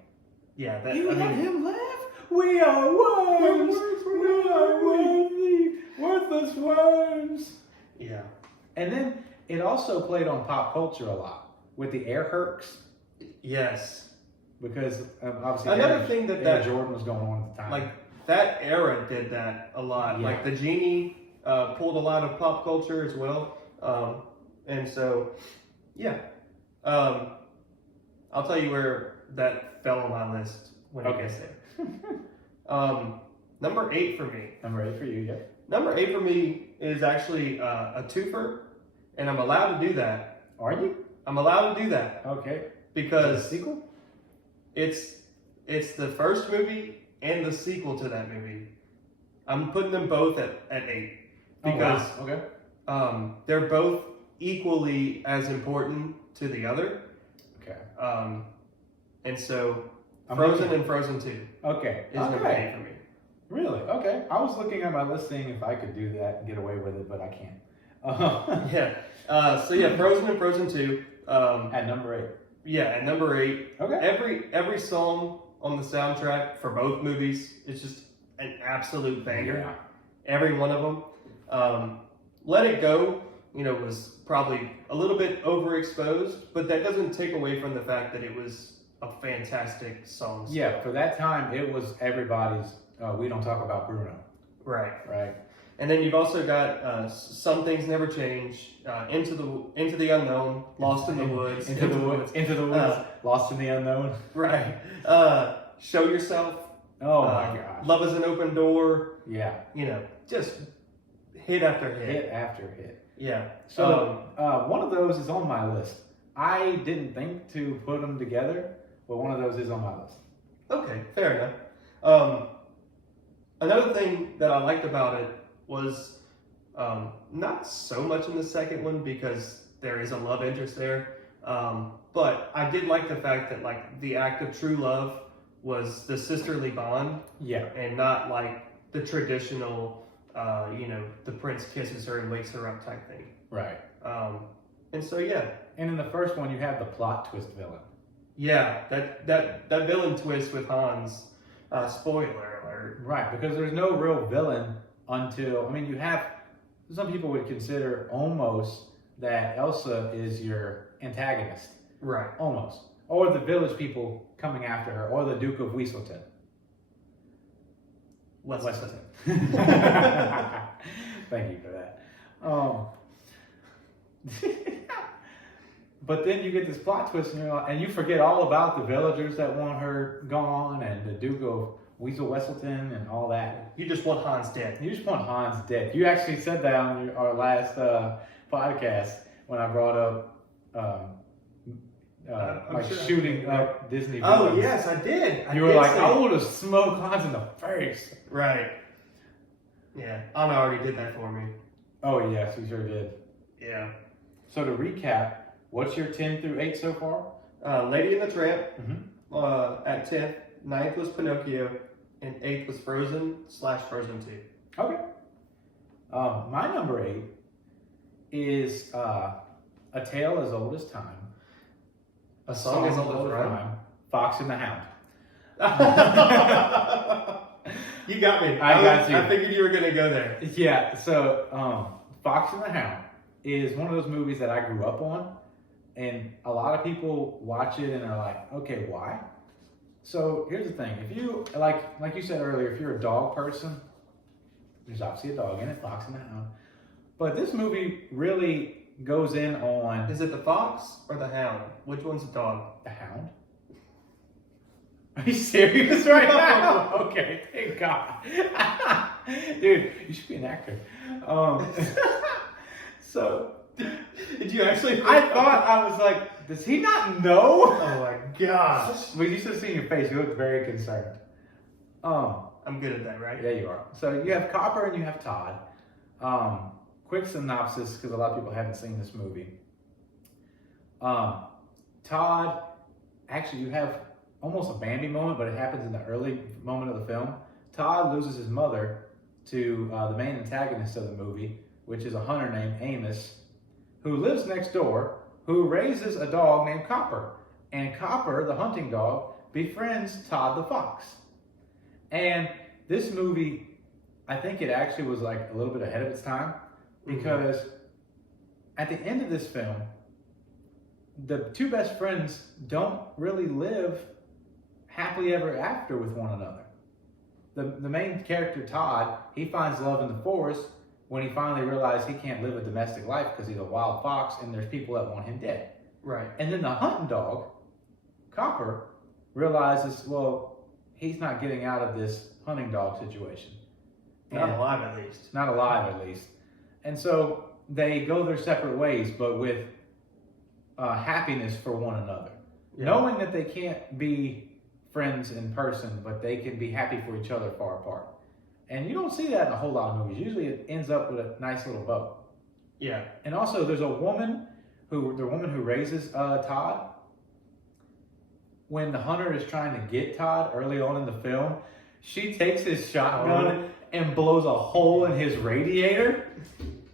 Yeah. Let him laugh. We are worms. We are worthless worms. Yeah. And then it also played on pop culture a lot with the air hercs. Yes. Because obviously another thing that Jordan was going on at the time. Like that era did that a lot. Yeah. Like the Genie pulled a lot of pop culture as well. And so, yeah. I'll tell you where that fell on my list when it gets there. Number 8 for me. Number 8 for you, yeah. Number 8 for me is actually a twofer, and I'm allowed to do that. Are you? I'm allowed to do that. Okay. because sequel? it's the first movie and the sequel to that movie. I'm putting them both at 8 because they're both equally as important to the other. Okay. And so Frozen and Frozen 2 okay. is number 8 for me. Really? Okay. I was looking at my list seeing if I could do that and get away with it, but I can't. So yeah, Frozen and Frozen 2. At number 8. Yeah, at number 8. Okay. Every song on the soundtrack for both movies is just an absolute banger. Yeah. Every one of them. Let It Go, was probably a little bit overexposed, but that doesn't take away from the fact that it was a fantastic song. Yeah, for that time, it was everybody's. We Don't Talk About Bruno. Right. Right. And then you've also got Some Things Never Change, Into the Unknown, Lost in the Woods, Into the Woods, Lost in the Unknown. Right. Show Yourself. Oh my gosh. Love is an Open Door. Yeah. Just hit after hit. Hit after hit. Yeah. So one of those is on my list. I didn't think to put them together, but one of those is on my list. Okay, fair enough. Another thing that I liked about it was not so much in the second one because there is a love interest there, but I did like the fact that like the act of true love was the sisterly bond, and not like the traditional, the prince kisses her and wakes her up type thing. Right. And so yeah. And in the first one, you have the plot twist villain. Yeah, that villain twist with Hans. Spoiler alert. Right, because there's no real villain until, you have, some people would consider almost that Elsa is your antagonist. Right. Almost. Or the village people coming after her, or the Duke of Weaselton. Weaselton. Thank you for that. But then you get this plot twist, and you forget all about the villagers that want her gone, and the Duke of Weaselton and all that. You just want Hans dead. You just want Hans dead. You actually said that on our last podcast when I brought up shooting up Disney villains. Oh yes, I did. You were like, I would have smoked Hans in the face. Right. Yeah, Anna already did that for me. Oh yes, you sure did. Yeah. So to recap, what's your 10 through 8 so far? Lady and the Tramp at 10th. 9th was Pinocchio, and 8th was Frozen/Frozen 2. Okay. My number 8 is A Tale as Old as Time. A Song as Old as Rhyme. Fox and the Hound. You got me. I got you. I figured you were going to go there. Yeah, so Fox and the Hound is one of those movies that I grew up on, and a lot of people watch it and are like, okay, why? So here's the thing: if you like you said earlier, if you're a dog person, there's obviously a dog in it, Fox and the Hound. But this movie really goes in on. Is it the fox or the hound? Which one's the dog? The Hound. Are you serious right now? Okay, thank God, dude. You should be an actor. So. Did you actually? I thought, I was like, does he not know? Oh my gosh. But you should have seen your face. You look very concerned. I'm good at that, right? Yeah, you are. So you have Copper and you have Todd. Quick synopsis, because a lot of people haven't seen this movie. Todd, actually you have almost a Bambi moment, but it happens in the early moment of the film. Todd loses his mother to the main antagonist of the movie, which is a hunter named Amos, who lives next door, who raises a dog named Copper. And Copper, the hunting dog, befriends Todd the fox. And this movie, I think it actually was like a little bit ahead of its time, because at the end of this film, the two best friends don't really live happily ever after with one another. The main character, Todd, he finds love in the forest when he finally realized he can't live a domestic life because he's a wild fox and there's people that want him dead. Right. And then the hunting dog, Copper, realizes, well, he's not getting out of this hunting dog situation. Not alive, at least. Not alive, at least. And so they go their separate ways, but with happiness for one another. Yeah. Knowing that they can't be friends in person, but they can be happy for each other far apart. And you don't see that in a whole lot of movies. Usually it ends up with a nice little bow. Yeah. And also there's the woman who raises Todd. When the hunter is trying to get Todd early on in the film, she takes his shotgun and blows a hole in his radiator.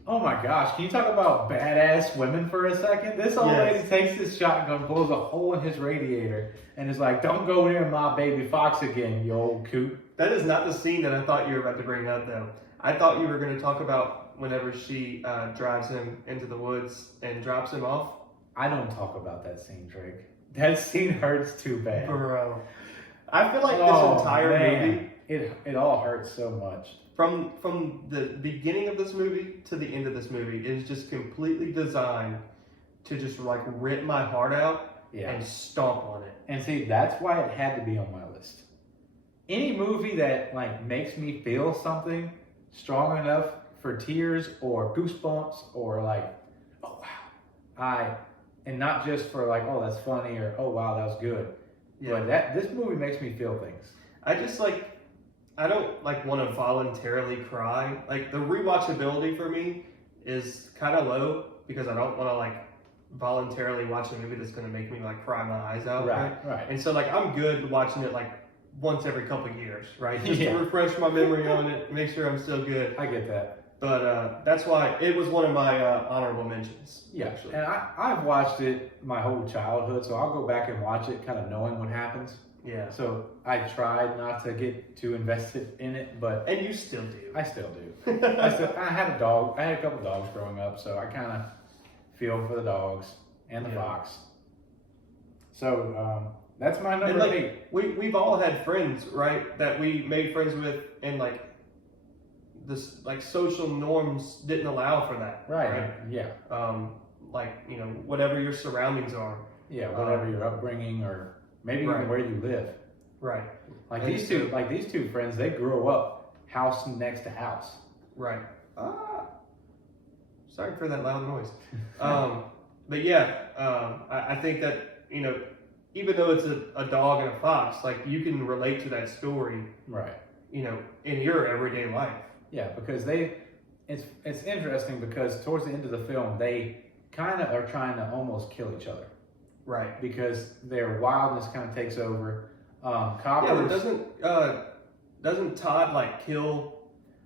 Oh my gosh, can you talk about badass women for a second? This old lady takes his shotgun, blows a hole in his radiator, and is like, don't go near my baby fox again, you old coot. That is not the scene that I thought you were about to bring up, though. I thought you were going to talk about whenever she drives him into the woods and drops him off. I don't talk about that scene, Drake. That scene hurts too bad. Bro. I feel like this entire movie... It all hurts so much. From the beginning of this movie to the end of this movie is just completely designed to just like rip my heart out and stomp on it. And see, that's why it had to be on my list. Any movie that like makes me feel something strong enough for tears or goosebumps or like, oh wow, and not just for like, oh that's funny or oh wow that was good. Yeah. But this movie makes me feel things. I don't like want to voluntarily cry. Like the rewatchability for me is kind of low because I don't want to like voluntarily watch a movie that's going to make me like cry my eyes out. Right. And so like I'm good watching it like once every couple of years, right? Just to refresh my memory on it, make sure I'm still good. I get that. But that's why it was one of my honorable mentions. Yeah, actually. And I've watched it my whole childhood, so I'll go back and watch it kind of knowing what happens. Yeah. So I tried not to get too invested in it, but and you still do. I still do. I had a dog. I had a couple dogs growing up, so I kind of feel for the dogs and the fox. So that's my number 8. We've all had friends, right, that we made friends with, and like this like social norms didn't allow for that. Right. Yeah. Like whatever your surroundings are. Yeah. Whatever your upbringing or. Maybe even where you live. Right. Like these two friends, they grew up house next to house. Right. Sorry for that loud noise. But yeah, I think that, even though it's a dog and a fox, like you can relate to that story. Right. In your everyday life. Yeah, because it's interesting because towards the end of the film, they kind of are trying to almost kill each other. Right. Because their wildness kind of takes over. Copper. Yeah, but doesn't Todd like kill?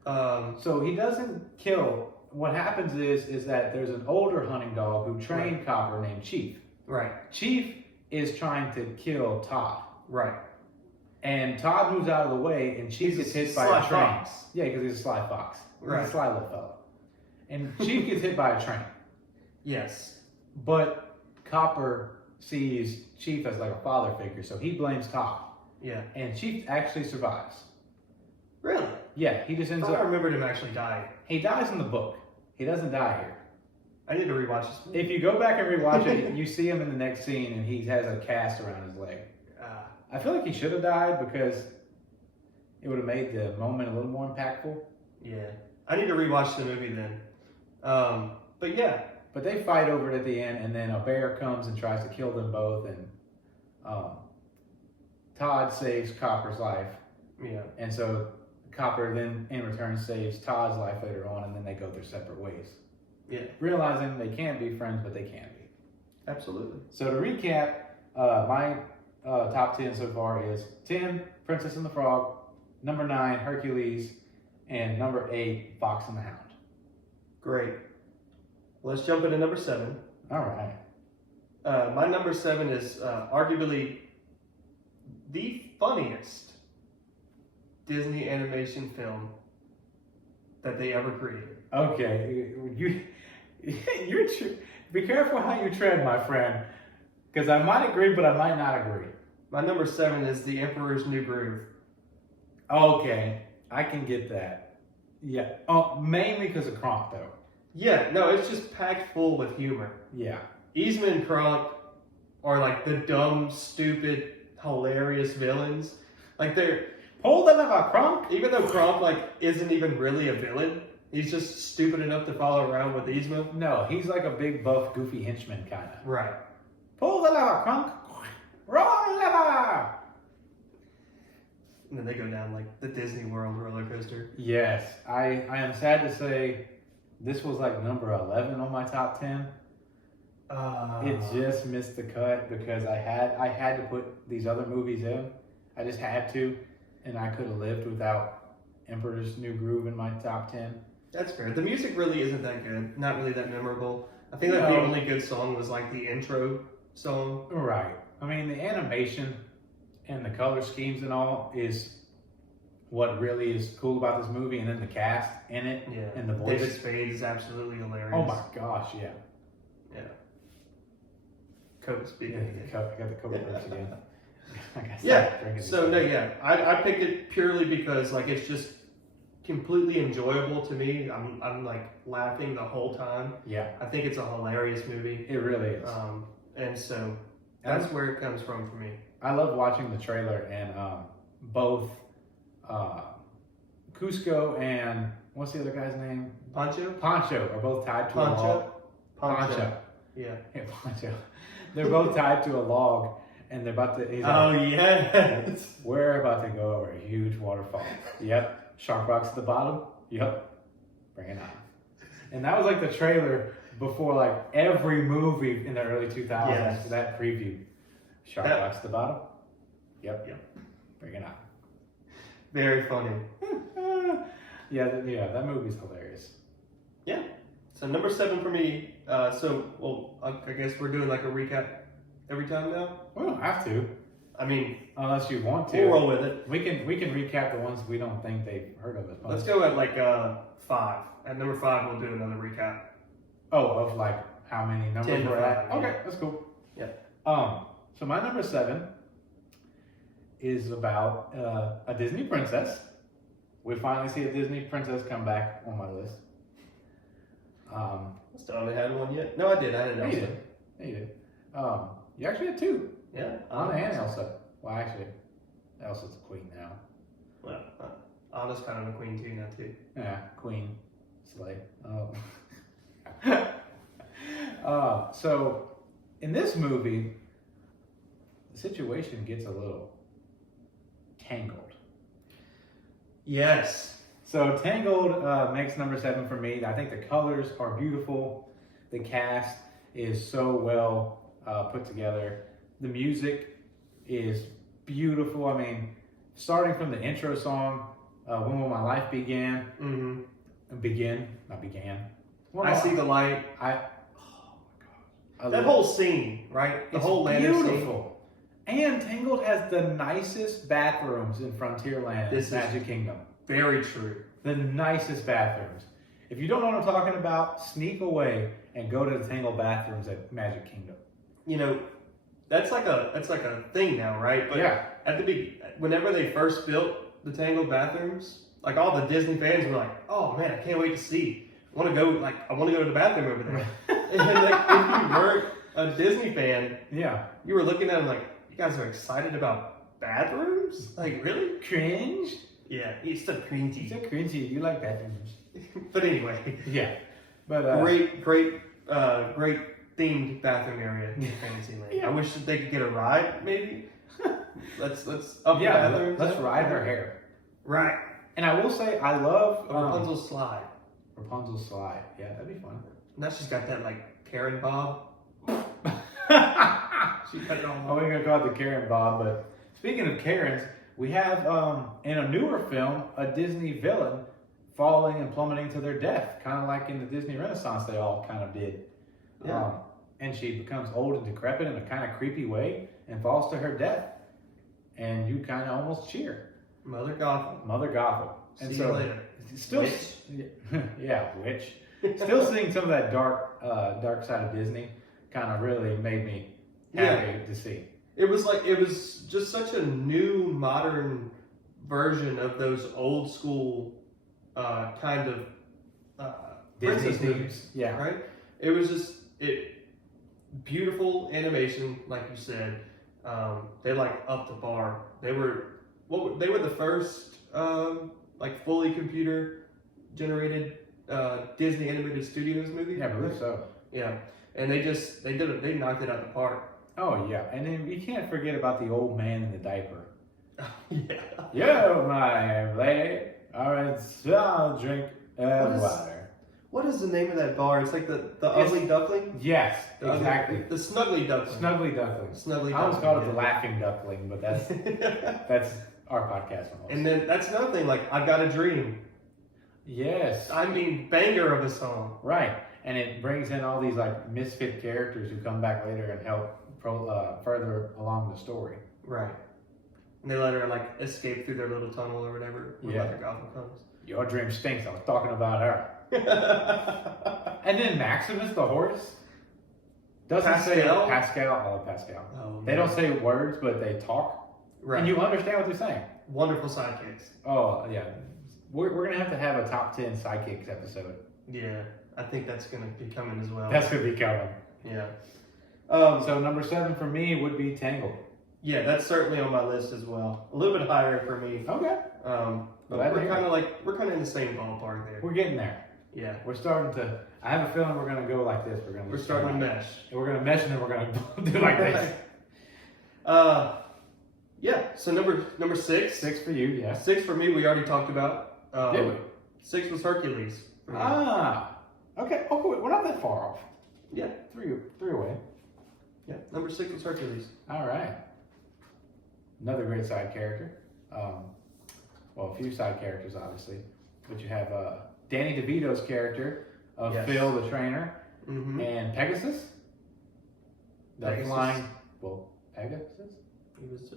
So he doesn't kill. What happens is that there's an older hunting dog who trained Copper named Chief. Right. Chief is trying to kill Todd. Right. And Todd moves out of the way, and Chief gets hit by a train. Fox. Yeah, because he's a sly fox. Right. He's a sly little fellow. And Chief gets hit by a train. Yes. But Copper sees Chief as like a father figure, so he blames Todd. Yeah. And Chief actually survives. Really? Yeah, he just ends up... I remembered him actually dying. He dies in the book. He doesn't die here. I need to rewatch this movie. If you go back and rewatch it, you see him in the next scene and he has a cast around his leg. I feel like he should have died because it would have made the moment a little more impactful. Yeah. I need to rewatch the movie then. But yeah. But they fight over it at the end, and then a bear comes and tries to kill them both, and Todd saves Copper's life. Yeah. And so Copper then, in return, saves Todd's life later on, and then they go their separate ways. Yeah. Realizing they can't be friends, but they can be. Absolutely. So to recap, my top 10 so far is 10, Princess and the Frog, number 9, Hercules, and number 8, Fox and the Hound. Great. Let's jump into number 7. All right. My number 7 is arguably the funniest Disney animation film that they ever created. Okay, be careful how you tread, my friend, because I might agree, but I might not agree. My number 7 is The Emperor's New Groove. Okay, I can get that. Yeah. Oh, mainly because of Kronk, though. Yeah, no, it's just packed full with humor. Yeah. Yzma and Kronk are like the dumb, stupid, hilarious villains. Like they're... Pull them about Kronk? Even though Kronk like isn't even really a villain, he's just stupid enough to follow around with Yzma. No, he's like a big, buff, goofy henchman kind of. Right. Pull them about Kronk? Wrong lever! And then they go down like the Disney World roller coaster. Yes, I am sad to say this was like number 11 on my top 10. It just missed the cut because I had to put these other movies in. I just had to, and I could have lived without Emperor's New Groove in my top 10. That's fair. The music really isn't that good. Not really that memorable. I think like the only good song was like the intro song. Right. I mean, the animation and the color schemes and all is what really is cool about this movie, and then the cast in it and the voice. David Spade is absolutely hilarious. Oh my gosh, yeah. Yeah. Coke speaking again. I got the Coke burps again. I picked it purely because like it's just completely enjoyable to me. I'm like laughing the whole time. Yeah. I think it's a hilarious movie. It really is. And so that's where it comes from for me. I love watching the trailer, and both Cusco and what's the other guy's name? Pancho are both tied to a log. Pancho. Yeah. Pancho. They're both tied to a log, and they're about to. Yes. We're about to go over a huge waterfall. Yep. Shark rocks at the bottom. Yep. Bring it on. And that was like the trailer before like every movie in the early 2000s. Yes. That preview. Shark rocks at the bottom. Yep. Bring it on. Very funny. That movie's hilarious. Yeah. So number 7 for me. I guess we're doing like a recap every time now. We don't have to. I mean, unless you want to. We'll roll with it. We can recap the ones we don't think they've heard of as much. Let's go at like 5. At number 5, we'll do another recap. Oh, of like how many numbers 10 we're at? yeah. Okay, that's cool. Yeah. So my number 7 is about a Disney princess. We finally see a Disney princess come back on my list. I still haven't had one yet. No, I did. I had Elsa. You did. You actually had 2. Yeah. Anna and Elsa. Well, actually, Elsa's the queen now. Well, Anna's kind of a queen too now too. Yeah, queen, slay. So in this movie, the situation gets a little tangled. Yes. So Tangled makes number 7 for me. I think the colors are beautiful. The cast is so well put together. The music is beautiful. I mean, starting from the intro song, When Will My Life Begin? Mm-hmm. Not began. I see the light. Oh my God. That whole scene, right? The whole land is beautiful. And Tangled has the nicest bathrooms in Frontierland in Magic Kingdom. Very true. The nicest bathrooms. If you don't know what I'm talking about, sneak away and go to the Tangled bathrooms at Magic Kingdom. You know, that's like a thing now, right? But at the whenever they first built the Tangled bathrooms, like all the Disney fans were like, "Oh man, I can't wait to see. I want to go to the bathroom over there." And like, if you weren't a Disney fan, you were looking at them like, "You guys are excited about bathrooms? Like really? Cringe?" Yeah, it's so cringy. It's so cringy. You like bathrooms. But anyway. Yeah. But great themed bathroom area in Fantasyland. Yeah. I wish that they could get a ride, maybe. Let's up the bathrooms. Let's ride her hair. Right. And I will say I love Rapunzel's slide. Rapunzel's slide. Yeah, that'd be fun. Now she's got that like Karen bob. She cut it all off. We're gonna call it the Karen bob, but speaking of Karens, we have in a newer film a Disney villain falling and plummeting to their death, kind of like in the Disney Renaissance they all kind of did. Yeah. And she becomes old and decrepit in a kind of creepy way and falls to her death. And you kind of almost cheer. Mother Gothel. And See you later. Still, witch. Witch. Still seeing some of that dark side of Disney kind of really made me happy to see. It was just such a new, modern version of those old school kind of Disney princess movies. Yeah. Right? It was just beautiful animation, like you said. They like upped the bar. They were the first like fully computer generated Disney animated studios movie. Yeah, I believe so. Yeah, and they knocked it out the park. Oh yeah, and then you can't forget about the old man in the diaper. Yeah. Yo, my lady, all right, so I'll drink water. What is the name of that bar? It's like the ugly duckling? Yes, The ugly- exactly. the snuggly duckling. Snuggly duckling. Snuggly I always duckling, called it yeah. the laughing duckling, but that's our podcast one. And then that's another thing, like I've Got a Dream. Yes. I mean, banger of a song. Right. And it brings in all these like misfit characters who come back later and help further along the story. Right. And they let her like escape through their little tunnel or whatever. Where Yeah. Dr. Gotham comes. Your dream stinks. I was talking about her. And then Maximus the horse doesn't say Pascal? Pascal. Oh, They don't say words, but they talk, Right. and you understand what they're saying. Wonderful sidekicks. Oh yeah, we're gonna have a top 10 sidekicks episode. Yeah. I think that's gonna be coming as well. That's gonna be coming. Yeah. So number 7 for me would be Tangled. Yeah, that's certainly on my list as well. A little bit higher for me. Okay. But Glad to we're hear kind of in the same ballpark there. We're getting there. Yeah. We're starting to. I have a feeling we're gonna go like this. We're starting to mesh. We're gonna mesh and then we're gonna do like this. Yeah. So number 6. 6 for you, yes. 6 for me. We already talked about. Did we? 6 was Hercules. for me. Okay. Oh, wait, we're not that far off. Yeah. 3 away. Yeah. Number 6 was Hercules. All right. Another great side character. Well, a few side characters, obviously, but you have Danny DeVito's character of Yes. Phil the trainer, Mm-hmm. and Pegasus. The Pegasus. flying. Well, Pegasus.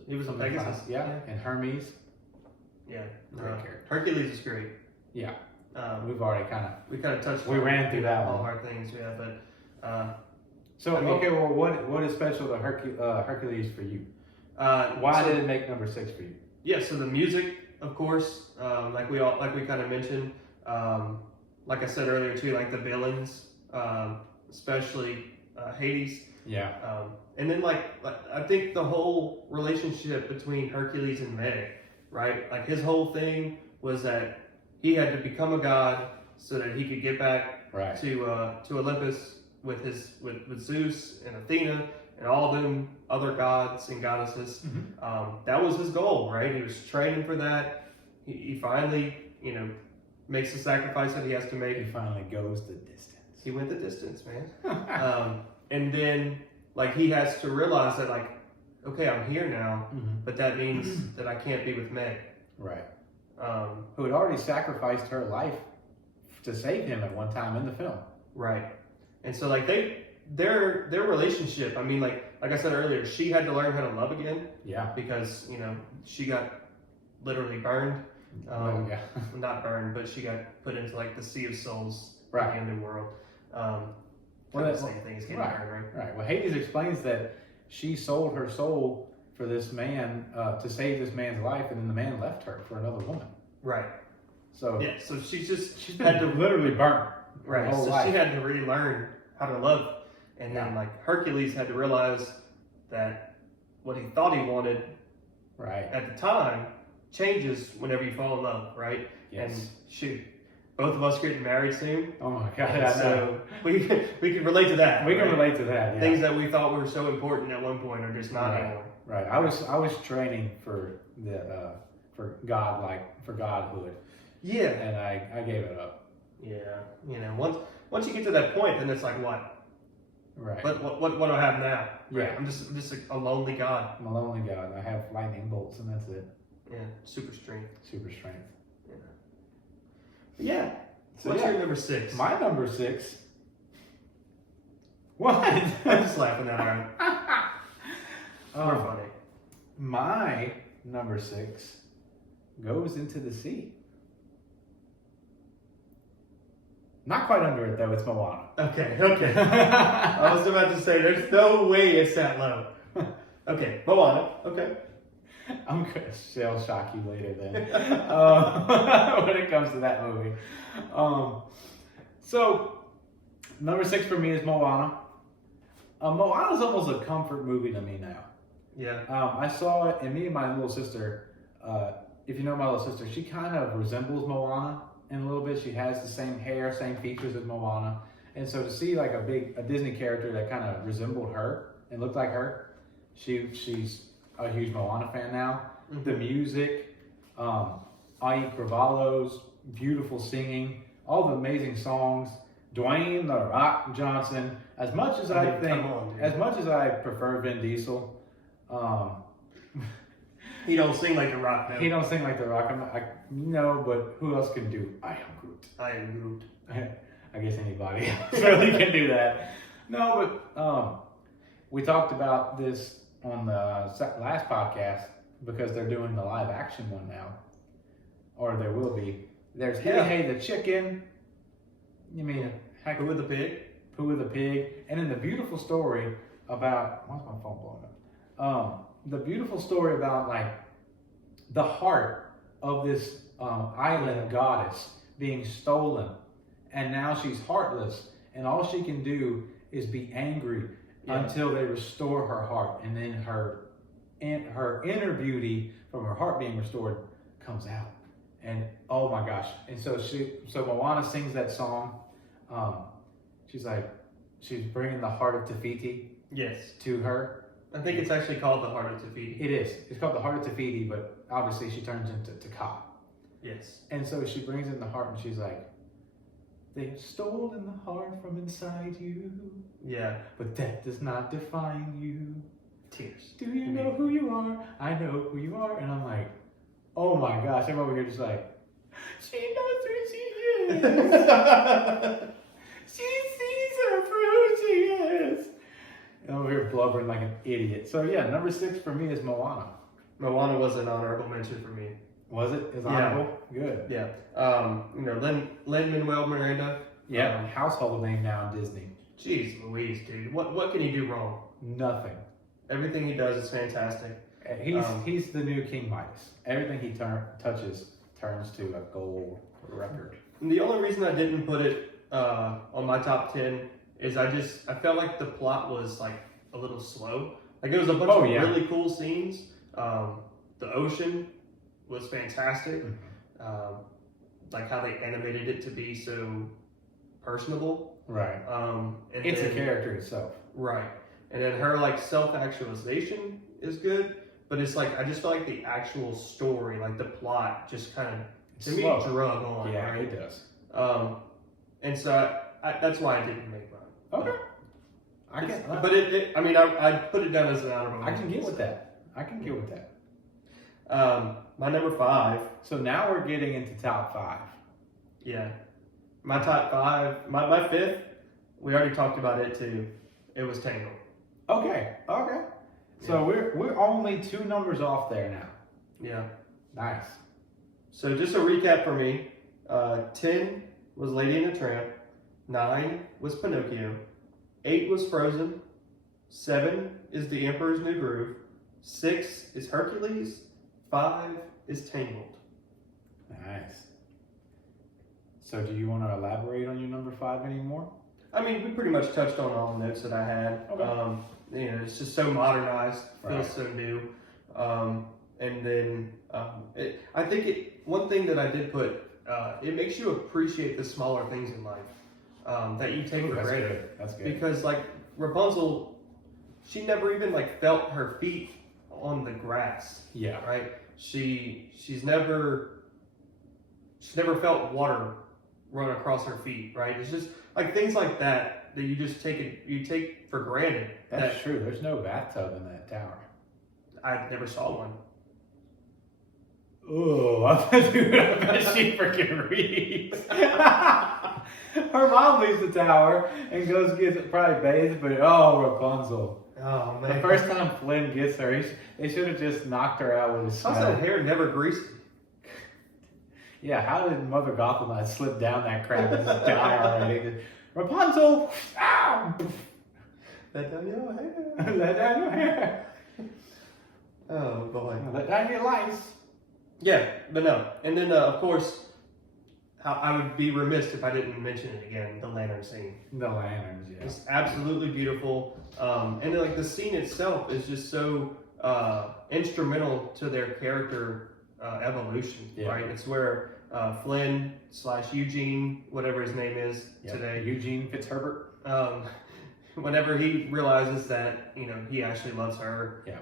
He was a Something Pegasus. flying, yeah, and Hermes. Yeah. Great character. Hercules is great. Yeah, We've we've already kind of. we kind of touched. We on ran through that all one. our things. Yeah, but So I mean- okay, well, what is special to Hercules for you? Why did it make number 6 for you? Yeah, so the music, of course, like we kind of mentioned, like I said earlier too, like the villains, especially Hades, Yeah. and then like I think the whole relationship between Hercules and Meg, right? Like his whole thing was that he had to become a god so that he could get back Right. to Olympus with Zeus and Athena and all them other gods and goddesses. Mhm. That was his goal, right? He was training for that. He finally, makes the sacrifice that he has to He make. finally goes the distance. He went the distance, man. And then, like, he has to realize that, like, okay, I'm here now, Mhm. but that means that I can't be with Meg. Right. Um, Who had already sacrificed her life to save him at one time in the film. right. And so, like, their relationship. I mean, like I said earlier, she had to learn how to love again Yeah. because she got literally burned. Yeah. Not burned, but she got put into like the sea of souls Right. in the underworld. Well, Well, the that- same thing as getting right. burned, right? Right. Well, Hades explains that she sold her soul for this man to save this man's life, and then the man left her for another woman. Right. So Yeah. So she's had had to to literally burn her right. whole So life. she had to relearn how to love, and then Yeah. like Hercules had to realize that what he thought he wanted Right. at the time changes whenever you fall in love, right? Yes. And shoot, both of us getting married soon. Oh my God. And I know. so we can relate to that. We can right? relate to that. Yeah. Things that we thought were so important at one point are just not Right. anymore. Right. I was training for the for godhood, Yeah. and I gave it up. Yeah. Once you get to that point, then it's like what? Right. What do I have now? Yeah. I'm just a lonely god. I'm a lonely god. I have lightning bolts, and that's it. Yeah. Super strength. Super strength. Yeah. So What's yeah. your number 6? My number 6. What? I'm just laughing at her. We're funny. My number 6 goes into the sea. Not quite under it though. It's Moana. Okay. I was about to say there's no way it's that low. Okay. Moana. Okay. I'm gonna shell shock you later then when it comes to that movie. So number 6 for me is Moana. Moana's almost a comfort movie to me now. Yeah. I saw it, and me and my little sister, if you know my little sister, she kind of resembles Moana in a little bit. She has the same hair, same features as Moana. And so to see like a Disney character that kind of resembled her and looked like her, She's a huge Moana fan now. Mhm. The music, Ai Cravalho's beautiful singing, all the amazing songs. Dwayne The Rock Johnson. As much as I think, come on, dude. as much as I prefer Vin Diesel, He don't sing like The Rock, though. he don't sing like The Rock. No, but who else can do I Am Groot? I am Groot. I guess anybody else really can do that. No, but we talked about this on the last podcast because they're doing the live action one now, or there will be. There's Hey the Chicken. You mean Who with the Pig? Pooh the Pig, and then the beautiful story about why's my phone blowing up? The beautiful story about like the heart of this island goddess being stolen, and now she's heartless, and all she can do is be angry until they restore her heart, and then her inner beauty from her heart being restored comes out, and oh my gosh! And so Moana sings that song. She's bringing the heart of Te-Fiti Yes. to her. I think it's actually called The Heart of Te-Fiti. It is. It's called the heart of Te-Fiti, but obviously she turns into Taka. Yes. And so she brings in the heart, and she's like, "They've stolen the heart from inside you, Yeah. but that does not define you. Tears. Do you know who you are? I know who you are." And I'm like, oh my gosh, I'm over here just like, she knows who she is. She sees her for who she is. And I'm over here blubbering like an idiot. So yeah, number 6 for me is Moana. Moana was an honorable mention for me. Was it? Is honorable? Good. Yeah. Lin-Manuel Miranda. Yeah, household name now in Disney. Jeez Louise, dude. What can he do wrong? Nothing. Everything he does is fantastic. He's the new King Midas. Everything he touches turns to a gold record. And the only reason I didn't put it on my top 10 is I felt like the plot was like a little slow. Like it was a bunch of really cool scenes. The ocean was fantastic. Like how they animated it to be so personable. Right. And it's a character itself. Right. And then her like self-actualization is good, but it's like I just felt like the actual story, like the plot, just kind of to me drug on. Yeah, right? it does. And so that's why I didn't make mine. Okay. I mean, I put it down as an honorable mention. I can get with that. My number 5. So now we're getting into top 5. Yeah. My top 5, my 5th, we already talked about it too. It was Tangled. Okay. So we're only 2 numbers off there now. Yeah. Nice. So just a recap for me. 10 was Lady and the Tramp. 9 was Pinocchio. 8 was Frozen. 7 is The Emperor's New Groove. 6 is Hercules. 5 is Tangled. Nice. So do you want to elaborate on your number 5 anymore? I mean, we pretty much touched on all the notes that I had. Okay. It's just so modernized, feels so new. And then I think one thing that I did put, it makes you appreciate the smaller things in life that you take for granted. Good. That's good. Because like Rapunzel, she never even like felt her feet on the grass. Yeah. Right. She's never felt water run across her feet. Right. It's just like things like that you just take for granted. That's true. There's no bathtub in that tower. I never saw one. Oh, I bet she freaking reads. Her mom leaves the tower and goes gets probably bathed, but Rapunzel. Oh man! The first time Flynn gets her, they should have just knocked her out with his How's that hair never greasy? Yeah, how did Mother Gothel not slip down that crap and just die already? Rapunzel! Ow! Let down your hair. Let down your hair. Oh boy. Let down your lights. Yeah, but no. And then of course, I would be remiss if I didn't mention it again. The lantern scene. The lanterns, yeah. It's absolutely beautiful. And then like the scene itself is just so instrumental to their character evolution. Yeah. Right. It's where Flynn / Eugene, whatever his name is today. Eugene Fitzherbert. whenever he realizes that he actually loves her, Yeah.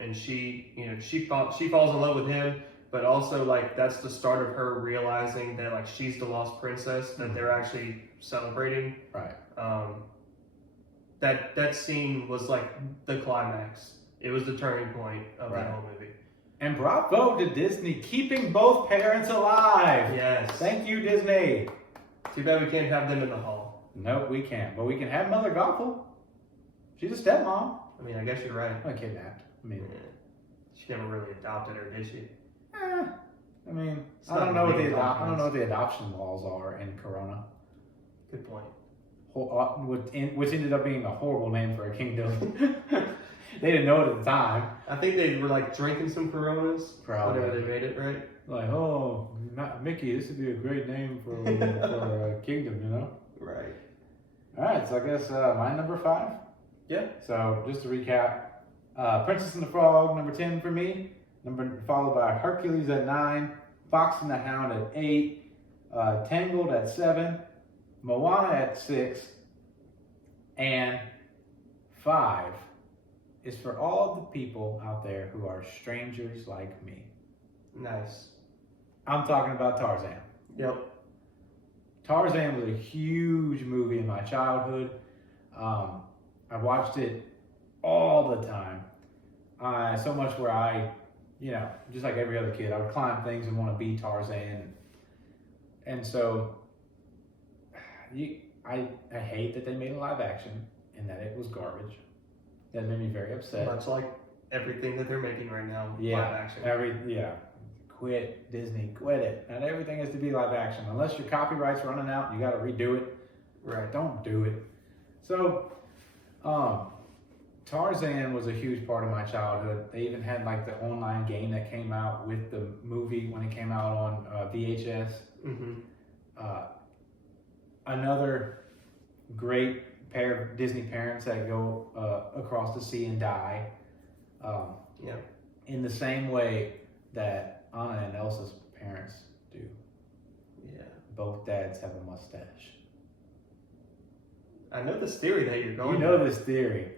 and she falls in love with him, but also like that's the start of her realizing that like she's the lost princess that they're actually celebrating. Right. That scene was like the climax. It was the turning point of that whole movie. And bravo to Disney keeping both parents alive. Yes. Thank you, Disney. Too bad we can't have them in the hall. Nope, we can't. But we can have Mother Gothel. She's a stepmom. I mean, I guess you're right. I kidnapped. I mean, she never really adopted her, did she? I mean, It's I not don't know legal what documents. the adoption laws are in Corona. Good point. Which ended up being a horrible name for a kingdom. They didn't know it at the time. I think they were like drinking some Coronas Probably. whenever they made it, right? Like, oh, not Mickey, this would be a great name for a kingdom, you know? Right. All right, so I guess my number 5. Yeah. So just to recap, Princess and the Frog, number 10 for me. Followed by Hercules at 9, Fox and the Hound at 8, Tangled at 7, Moana at 6, and 5 is for all of the people out there who are strangers like me. Nice. I'm talking about Tarzan. Yep. Tarzan was a huge movie in my childhood. I watched it all the time. So much where I, just like every other kid, I would climb things and want to be Tarzan. And so, I hate that they made a live action and that it was garbage. That made me very upset. Much like everything that they're making right now, Yeah, live action. Quit, Disney, quit it. Not everything has to be live action. Unless your copyright's running out and you got to redo it. Right. Don't do it. So, Tarzan was a huge part of my childhood. They even had like the online game that came out with the movie when it came out on VHS. Mm-hmm. Another great pair of Disney parents that go across the sea and die. Yeah. In the same way that Anna and Elsa's parents do. Yeah. Both dads have a mustache. I know this theory that you're going. You know this theory.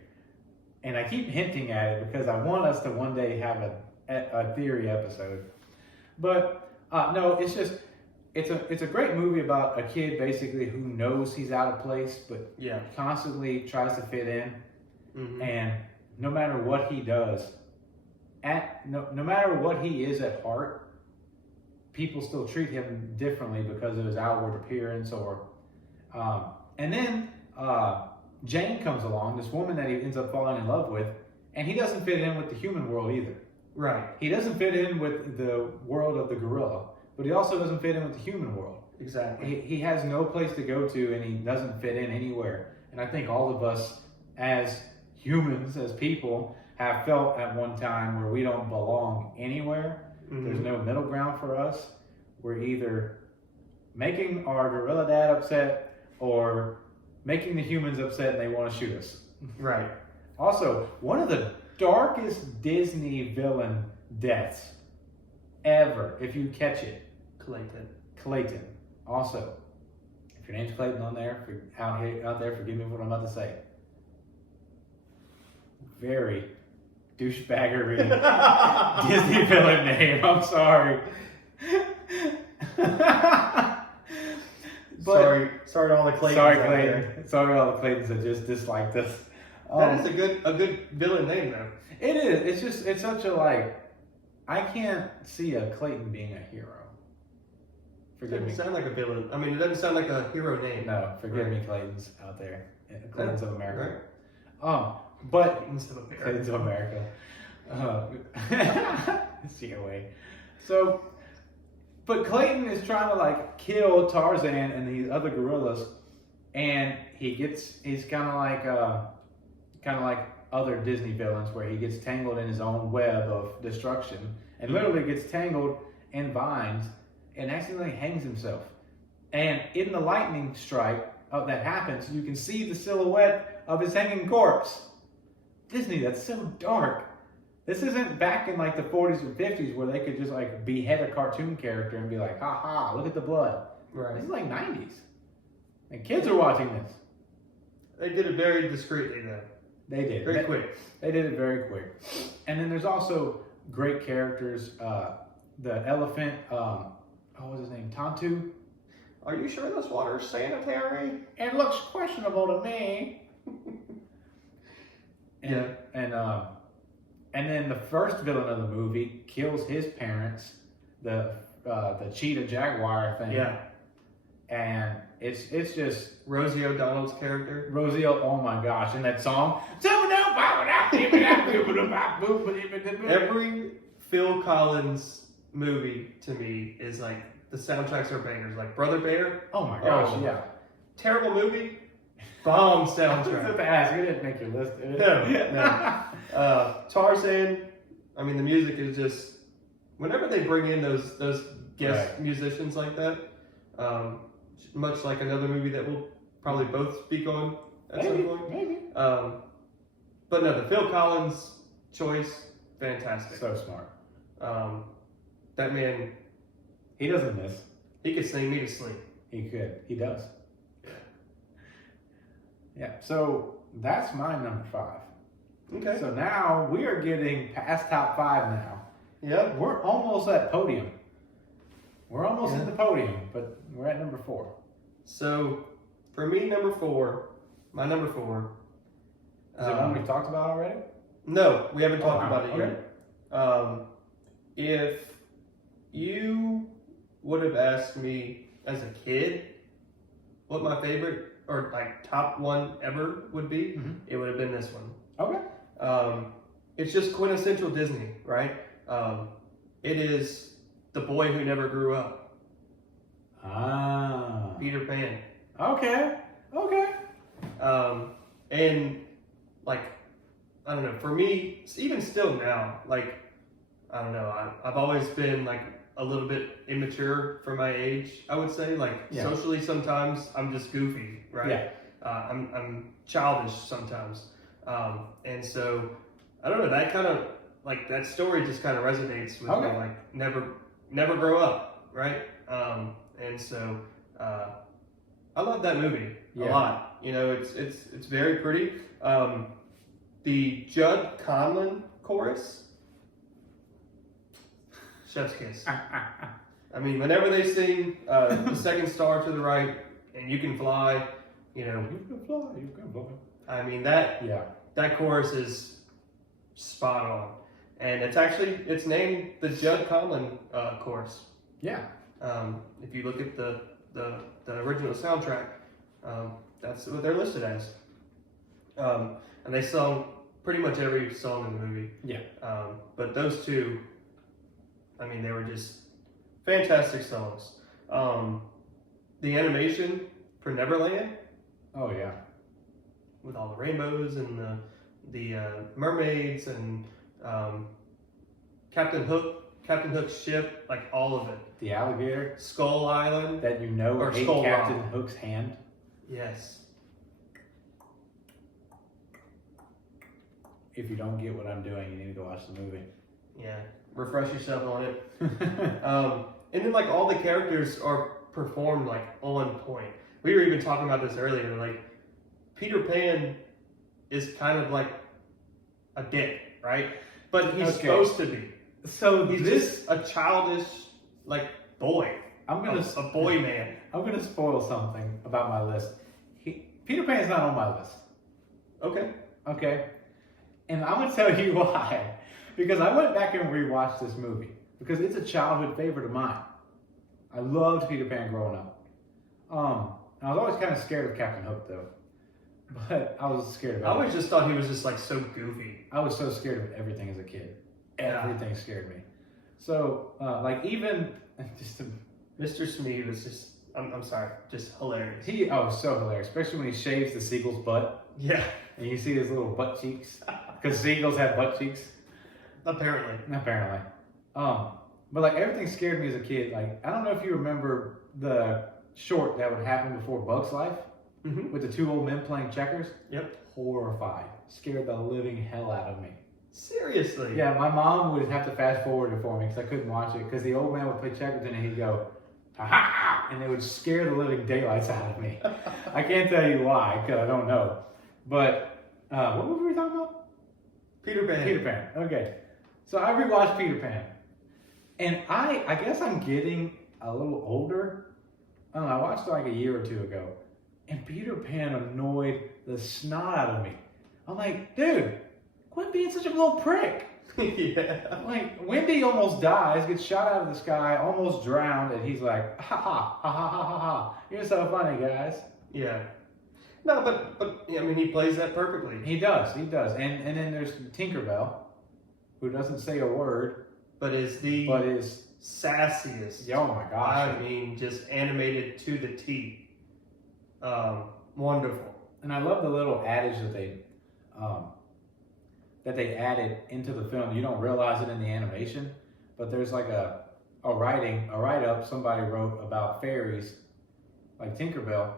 And I keep hinting at it because I want us to one day have a theory episode. But no, it's just it's a great movie about a kid basically who knows he's out of place, but constantly tries to fit in. Mm-hmm. And no matter what he does, no matter what he is at heart, people still treat him differently because of his outward appearance. And then Jane comes along, this woman that he ends up falling in love with, and he doesn't fit in with the human world either. Right. He doesn't fit in with the world of the gorilla, but he also doesn't fit in with the human world. Exactly. He has no place to go to, and he doesn't fit in anywhere. And I think all of us as humans, as people, have felt at one time where we don't belong anywhere. Mm-hmm. There's no middle ground for us. We're either making our gorilla dad upset or making the humans upset and they want to shoot us. Right. Also, one of the darkest Disney villain deaths ever, if you catch it. Clayton. Also, if your name's Clayton on there, out there, forgive me for what I'm about to say. Very douchebaggery Disney villain name. I'm sorry. Sorry to all the Claytons. Sorry, Clayton. Sorry to all the Claytons that just disliked us. That is a good villain name, though. It is. It's such a I can't see a Clayton being a hero. Forgive me. It doesn't sound like a villain. I mean, it doesn't sound like a hero name. No, forgive me, Claytons out there. Claytons of America. Right. But Claytons of America. COA. So, but Clayton is trying to kill Tarzan and these other gorillas, and he's kind of like other Disney villains where he gets tangled in his own web of destruction and literally gets tangled in vines and accidentally hangs himself. And in the lightning strike that happens, you can see the silhouette of his hanging corpse. Disney, that's so dark. This isn't back in the 40s or 50s where they could just behead a cartoon character and be like, ha ha, look at the blood. Right. This is 90s. And kids are watching this. They did it very discreetly, though. They did. Very quick. They did it very quick. And then there's also great characters. The elephant, what was his name? Tontu. Are you sure this water is sanitary? It looks questionable to me. Yeah. And then the first villain of the movie kills his parents, the cheetah jaguar thing. Yeah. And it's just Rosie O'Donnell's character. Rosie, oh my gosh, and that song. Every Phil Collins movie to me is like the soundtracks are bangers. Like Brother Bear. Oh my gosh, Oh. yeah. Terrible movie. Bomb I was soundtrack. about to ask, you didn't make your list, did it? No. Tarzan. I mean, the music is just. Whenever they bring in those guest musicians like that, much like another movie that we'll probably both speak on at some point. Maybe. But no, the Phil Collins choice, fantastic. So smart. That man, He doesn't miss. he could sing me to sleep. He could. He does. Yeah. So that's my number 5. Okay. So now we are getting past top 5 now. Yeah. We're almost at podium. We're almost at the podium, but we're at number 4. So for me, my number 4. Is it one we've talked about already? No, we haven't talked about it okay. yet. If you would have asked me as a kid what my favorite or like top one ever would be, it would have been this one. Okay. It's just quintessential Disney, right? It is The Boy Who Never Grew Up. Ah. Peter Pan. Okay. And like, I don't know, for me, even still now, like, I don't know, I've always been like a little bit immature for my age, I would say. Like socially sometimes I'm just goofy, right? Yeah. I'm childish sometimes. And so, I don't know, that kind of, like, that story just kind of resonates with me, like, never grow up, right? And so, I love that movie a lot. You know, it's very pretty. The Judd Conlon chorus, chef's kiss. I mean, whenever they sing the second star to the right, and you can fly, you know. You can fly. I mean, that chorus is spot on. And it's named the Judd Conlon chorus. Yeah. If you look at the original soundtrack, that's what they're listed as. And they sung pretty much every song in the movie. Yeah. But those two, I mean, they were just fantastic songs. The animation for Neverland. Oh yeah. With all the rainbows and the mermaids and Captain Hook's ship, like all of it. The alligator. Skull Island. That ate Skull Captain Rock. Hook's hand. Yes. If you don't get what I'm doing, you need to go watch the movie. Yeah. Refresh yourself on it. And then like all the characters are performed like on point. We were even talking about this earlier. Like Peter Pan is kind of like a dick, right? But he's supposed to be. So he's just a childish like boy. A boy man. I'm gonna spoil something about my list. Peter Pan's not on my list. Okay. And I'm gonna tell you why. Because I went back and rewatched this movie because it's a childhood favorite of mine. I loved Peter Pan growing up. I was always kind of scared of Captain Hook though. But I was scared of I always just thought he was just like so goofy. I was so scared of everything as a kid. Everything scared me. So, like even just Mr. Smee was just, I'm sorry, just hilarious. So hilarious, especially when he shaves the seagull's butt. Yeah. And you see his little butt cheeks, because seagulls have butt cheeks. Apparently. But like everything scared me as a kid. Like I don't know if you remember the short that would happen before Bug's Life with the two old men playing checkers. Yep. Horrified, scared the living hell out of me. Seriously? Yeah, my mom would have to fast forward it for me because I couldn't watch it because the old man would play checkers and he'd go, ha, and it would scare the living daylights out of me. I can't tell you why because I don't know. But what movie were we talking about? Peter Pan. Peter Pan. Okay. So I rewatched Peter Pan. And I guess I'm getting a little older. I don't know, I watched it like a year or two ago. And Peter Pan annoyed the snot out of me. I'm like, dude, quit being such a little prick. Yeah. Like, Wendy almost dies, gets shot out of the sky, almost drowned, and he's like, ha ha, ha ha ha ha ha. You're so funny, guys. Yeah. No, but I mean, he plays that perfectly. He does. And then there's Tinkerbell, who doesn't say a word. But is sassiest. Oh my gosh. I mean, just animated to the T. Wonderful. And I love the little adage that they added into the film. You don't realize it in the animation, but there's like a write-up somebody wrote about fairies, like Tinkerbell,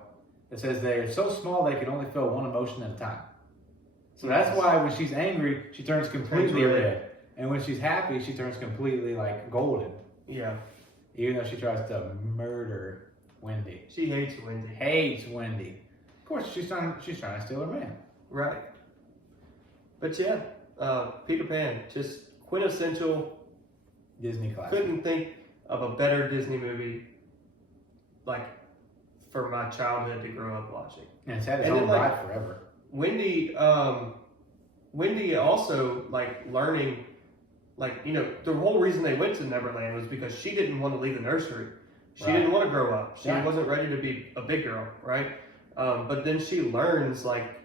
that says they're so small they can only feel one emotion at a time. So that's why when she's angry, she turns completely red. And when she's happy, she turns completely like golden. Yeah. Even though she tries to murder Wendy. She hates Wendy. Hates Wendy. Of course, she's trying to steal her man. Right. But yeah, Peter Pan, just quintessential Disney classic. Couldn't think of a better Disney movie, like, for my childhood to grow up watching. And it's had its own ride forever. Wendy also, like, learning, like, you know, the whole reason they went to Neverland was because she didn't want to leave the nursery. She didn't want to grow up. She wasn't ready to be a big girl, right? But then she learns, like,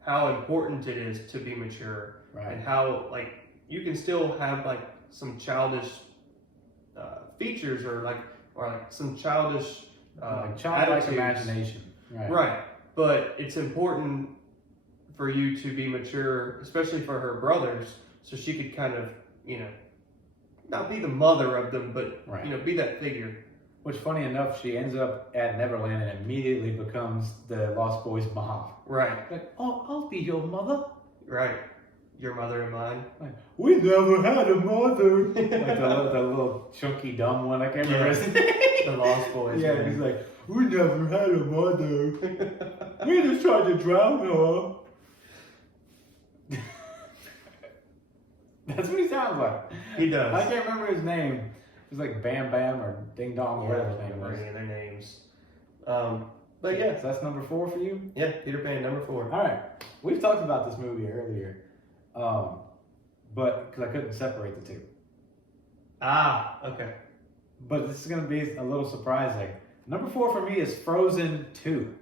how important it is to be mature. Right. And how, like, you can still have, like, some childish features or some childish childlike attitudes. imagination. Right. But it's important for you to be mature, especially for her brothers, so she could kind of, you know, not be the mother of them, but, you know, be that figure. Which, funny enough, she ends up at Neverland and immediately becomes the Lost Boys' mom. Right. Like, oh, I'll be your mother. Right. Your mother and mine. Like, we never had a mother. Like the little chunky dumb one. I can't remember his name. The Lost Boys. Yeah, he's like, we never had a mother. We just tried to drown her. That's what he sounds like. He does. I can't remember his name. It was like Bam Bam or Ding Dong, or whatever his name was. Their names. But yeah. So that's number 4 for you? Yeah, Peter Pan, number 4. All right. We've talked about this movie earlier, but because I couldn't separate the two. Ah, okay. But this is going to be a little surprising. Number 4 for me is Frozen 2.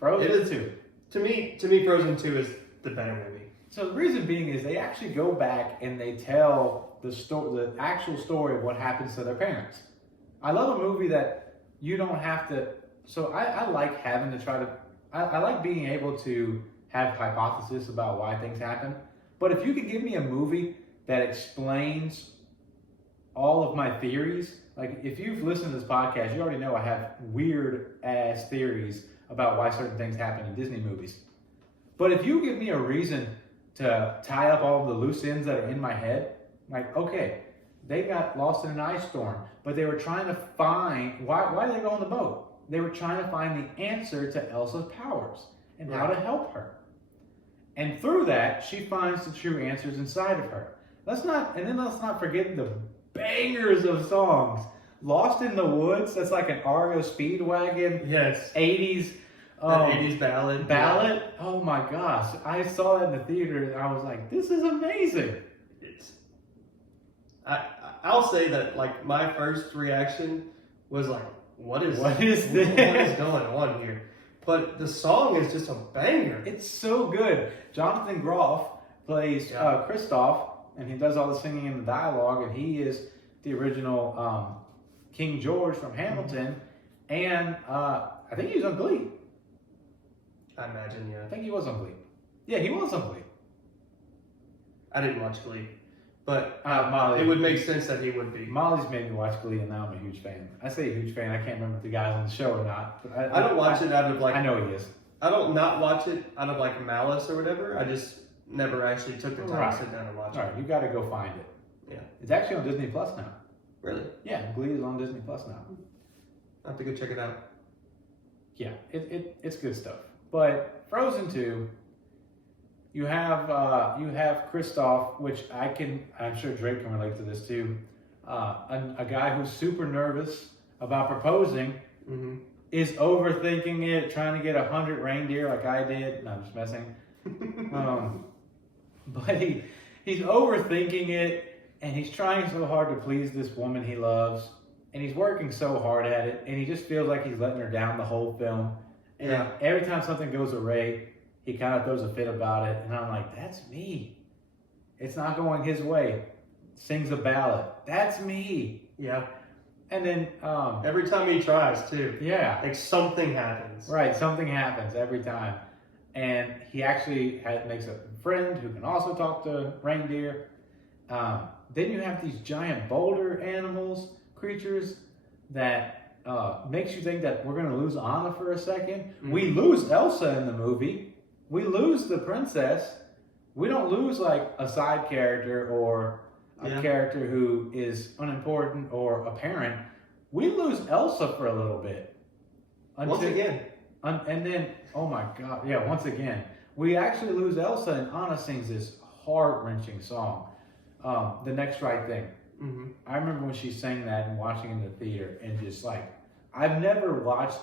Frozen 2. To me, Frozen 2 is the better movie. So the reason being is they actually go back and they tell the actual story of what happens to their parents. I love a movie that you don't have to. So I like having to try to. I like being able to have hypothesis about why things happen. But if you could give me a movie that explains all of my theories, like if you've listened to this podcast, you already know I have weird ass theories about why certain things happen in Disney movies. But if you give me a reason to tie up all of the loose ends that are in my head, like, okay, they got lost in an ice storm, but they were trying to find, why did they go on the boat? They were trying to find the answer to Elsa's powers and how to help her. And through that, she finds the true answers inside of her. Let's not forget the bangers of songs. Lost in the Woods, that's like an Argo Speedwagon. Yes. 80s. 80s ballad. Ballad? Yeah. Oh my gosh. I saw that in the theater and I was like, this is amazing. I'll say that, like, my first reaction was like, what is this? What is going on here? But the song is just a banger. It's so good. Jonathan Groff plays Kristoff, and he does all the singing and the dialogue, and he is the original King George from Hamilton, and I think he was on Glee. I imagine, yeah. I think he was on Glee. Yeah, he was on Glee. I didn't watch Glee, but Molly, it would make sense that he would be. Molly's made me watch Glee, and now I'm a huge fan. I say a huge fan. I can't remember if the guy's on the show or not. But I don't watch it out of, like... I know he is. I don't not watch it out of, like, malice or whatever. I just never actually took the time to sit down and watch it. All right, you got to go find it. Yeah. It's actually on Disney Plus now. Really? Yeah, Glee is on Disney Plus now. I have to go check it out. Yeah, it's good stuff. But Frozen 2, you have Kristoff, which I'm sure Drake can relate to this too. A guy who's super nervous about proposing is overthinking it, trying to get 100 reindeer like I did. No, I'm just messing. But he's overthinking it, and he's trying so hard to please this woman he loves, and he's working so hard at it, and he just feels like he's letting her down the whole film. And every time something goes awry, he kind of throws a fit about it, and I'm like, that's me. It's not going his way. Sings a ballad. That's me. Yeah. And then every time he tries too. Yeah. Like something happens. Right, something happens every time. And he actually makes a friend who can also talk to reindeer. Then you have these giant boulder animals, creatures that makes you think that we're going to lose Anna for a second. Mm-hmm. We lose Elsa in the movie. We lose the princess. We don't lose like a side character or a character who is unimportant or a parent. We lose Elsa for a little bit. Once again. And then, oh my God, once again. We actually lose Elsa, and Anna sings this heart-wrenching song, The Next Right Thing. Mm-hmm. I remember when she sang that and watching in the theater, and just like, I've never watched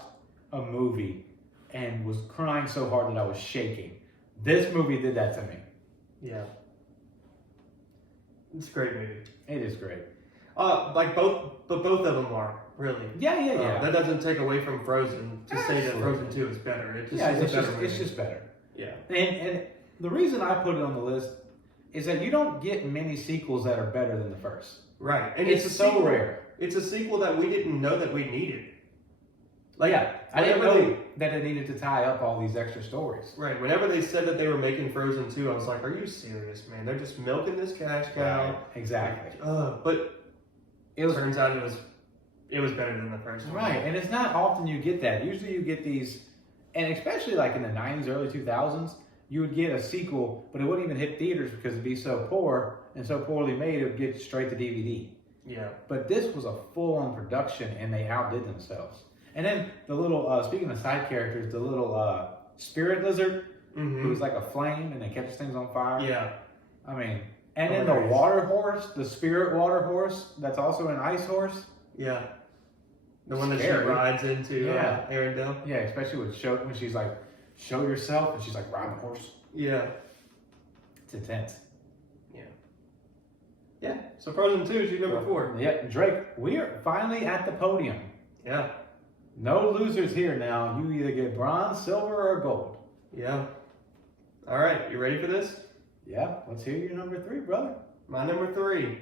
a movie and was crying so hard that I was shaking. This movie did that to me. Yeah. It's a great movie. It is great. Both of them are, really. Yeah. That doesn't take away from Frozen to say that Frozen 2 is better. It's just better. Yeah. And the reason I put it on the list is that you don't get many sequels that are better than the first. Right. And it's so rare. It's a sequel that we didn't know that we needed. I didn't know that they needed to tie up all these extra stories. Right. Whenever they said that they were making Frozen 2, I was like, are you serious, man? They're just milking this cash cow. Right. Exactly. But turns out it was better than the first one. Right. And it's not often you get that. Usually you get these, and especially like in the 90s, early 2000s, you would get a sequel, but it wouldn't even hit theaters because it'd be so poor and so poorly made, it would get straight to DVD. Yeah. But this was a full-on production, and they outdid themselves. And then the little, speaking of side characters, the little spirit lizard, who's like a flame and it catches things on fire. Yeah. I mean, and then the water horse, the spirit water horse, that's also an ice horse. Yeah. The one that she rides into Arendelle. Yeah, especially when she's like, show yourself, and she's like riding a horse. Yeah. It's intense. Yeah. So Frozen 2 is your number 4. Yeah, Drake, we are finally at the podium. Yeah. No losers here now. You either get bronze, silver, or gold. Yeah. All right. You ready for this? Yeah. Let's hear your number 3, brother. My number 3.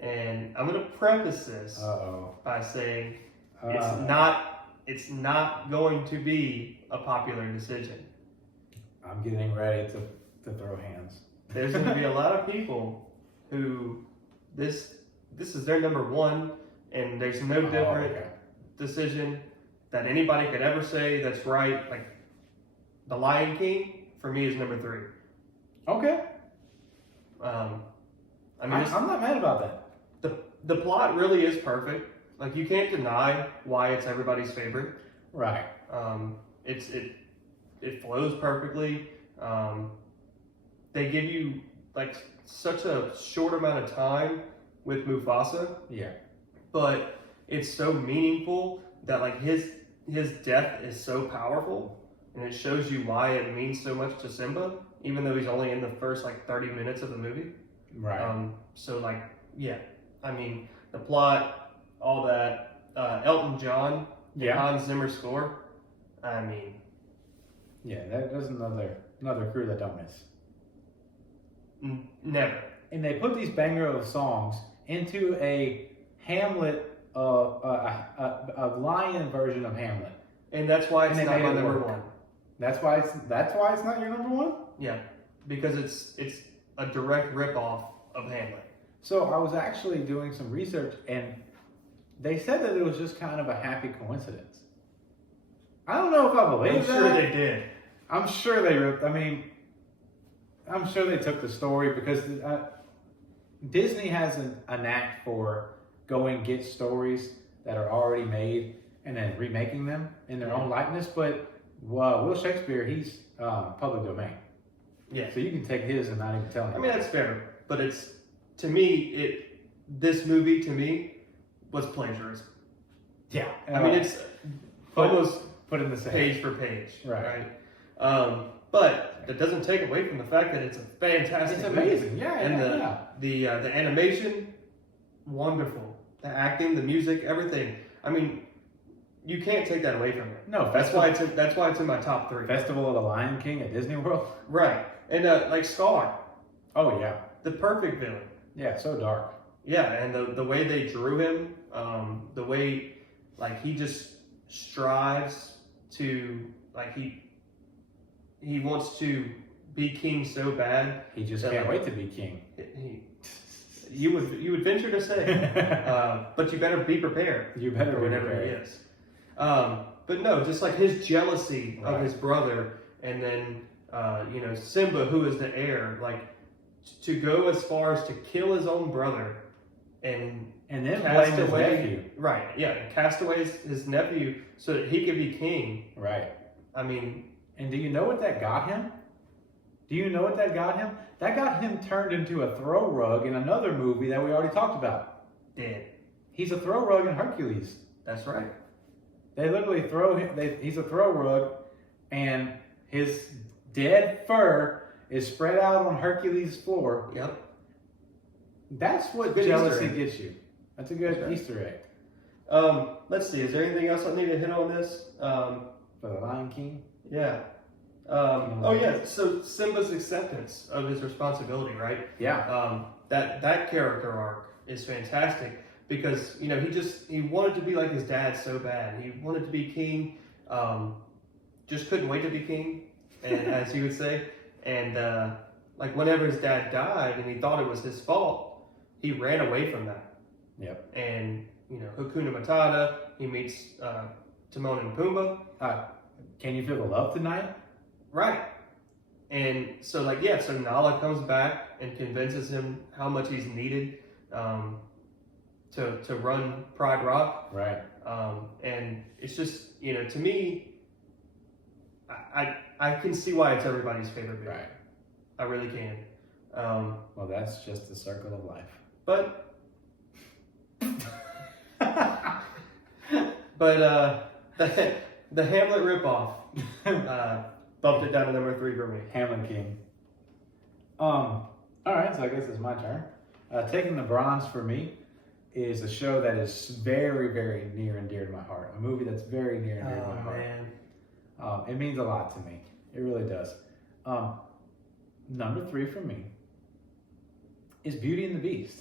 And I'm going to preface this by saying it's not going to be a popular decision. I'm getting ready to throw hands. There's going to be a lot of people who this is their number 1, and there's no different decision that anybody could ever say that's right. Like, The Lion King, for me, is number 3. Okay. I'm not mad about that. The plot really is perfect. Like, you can't deny why it's everybody's favorite. Right. It flows perfectly. They give you like such a short amount of time with Mufasa. Yeah. But it's so meaningful that like his death is so powerful, and it shows you why it means so much to Simba, even though he's only in the first like 30 minutes of the movie. Right. So like, yeah, I mean, the plot, all that, Elton John, Hans Zimmer score. I mean, yeah, there's another crew that don't miss. Never. And they put these banger of songs into a Hamlet, a lion version of Hamlet, and that's why it's not my number 1. That's why it's not your number 1. Yeah, because it's a direct ripoff of Hamlet. So I was actually doing some research, and they said that it was just kind of a happy coincidence. I don't know if I believe that. I'm sure they did. I'm sure they. I'm sure they took the story because Disney has a knack for going get stories that are already made and then remaking them in their own likeness. But Will Shakespeare, he's public domain. Yeah. So you can take his and not even tell him. I mean, that's fair, but this movie to me was plagiarism. Yeah. I mean, it's almost put in the same page for page, right? But that doesn't take away from the fact that it's a fantastic. It's amazing, movie. yeah. And yeah. the animation, wonderful. The acting, the music, everything. I mean, you can't take that away from it. No, that's why it's in my top 3. Festival of the Lion King at Disney World. Right, and like Scar. Oh yeah. The perfect villain. Yeah, so dark. Yeah, and the way they drew him, the way like he just strives to like he wants to be king so bad. He just can't wait to be king. You would venture to say, but you better be prepared. You better for be whatever prepared. he is. But no, just like his jealousy of his brother, and then Simba, who is the heir, like to go as far as to kill his own brother, and then cast blame his away, nephew. right? Yeah, and cast away his nephew so that he could be king. Right. I mean, and do you know what that got him? Do you know what that got him? That got him turned into a throw rug in another movie that we already talked about. dead. He's a throw rug in Hercules. That's right. They literally throw him. He's a throw rug, and his dead fur is spread out on Hercules' floor. Yep. That's what Good jealousy Easter egg. gets you. That's a good That's right. Easter egg. Let's see. Is there anything else I need to hit on this? For the Lion King. Yeah. Oh yeah. So Simba's acceptance of his responsibility, right? Yeah. That character arc is fantastic because he wanted to be like his dad so bad. He wanted to be king. Just couldn't wait to be king, and as he would say. And like whenever his dad died, and he thought it was his fault, he ran away from that. Yep. And Hakuna Matata. He meets Timon and Pumbaa. Can you feel the love tonight? Right. And so so Nala comes back and convinces him how much he's needed to run Pride Rock. Right. And it's just, to me, I can see why it's everybody's favorite movie. Right. I really can. Well, that's just the circle of life. But the Hamlet ripoff bumped it down to number 3 for me. Hamlet King. All right, so I guess it's my turn. Taking the Bronze for me is a show that is very, very near and dear to my heart. A movie that's very near and dear to my heart. Man. It means a lot to me. It really does. Number 3 for me is Beauty and the Beast.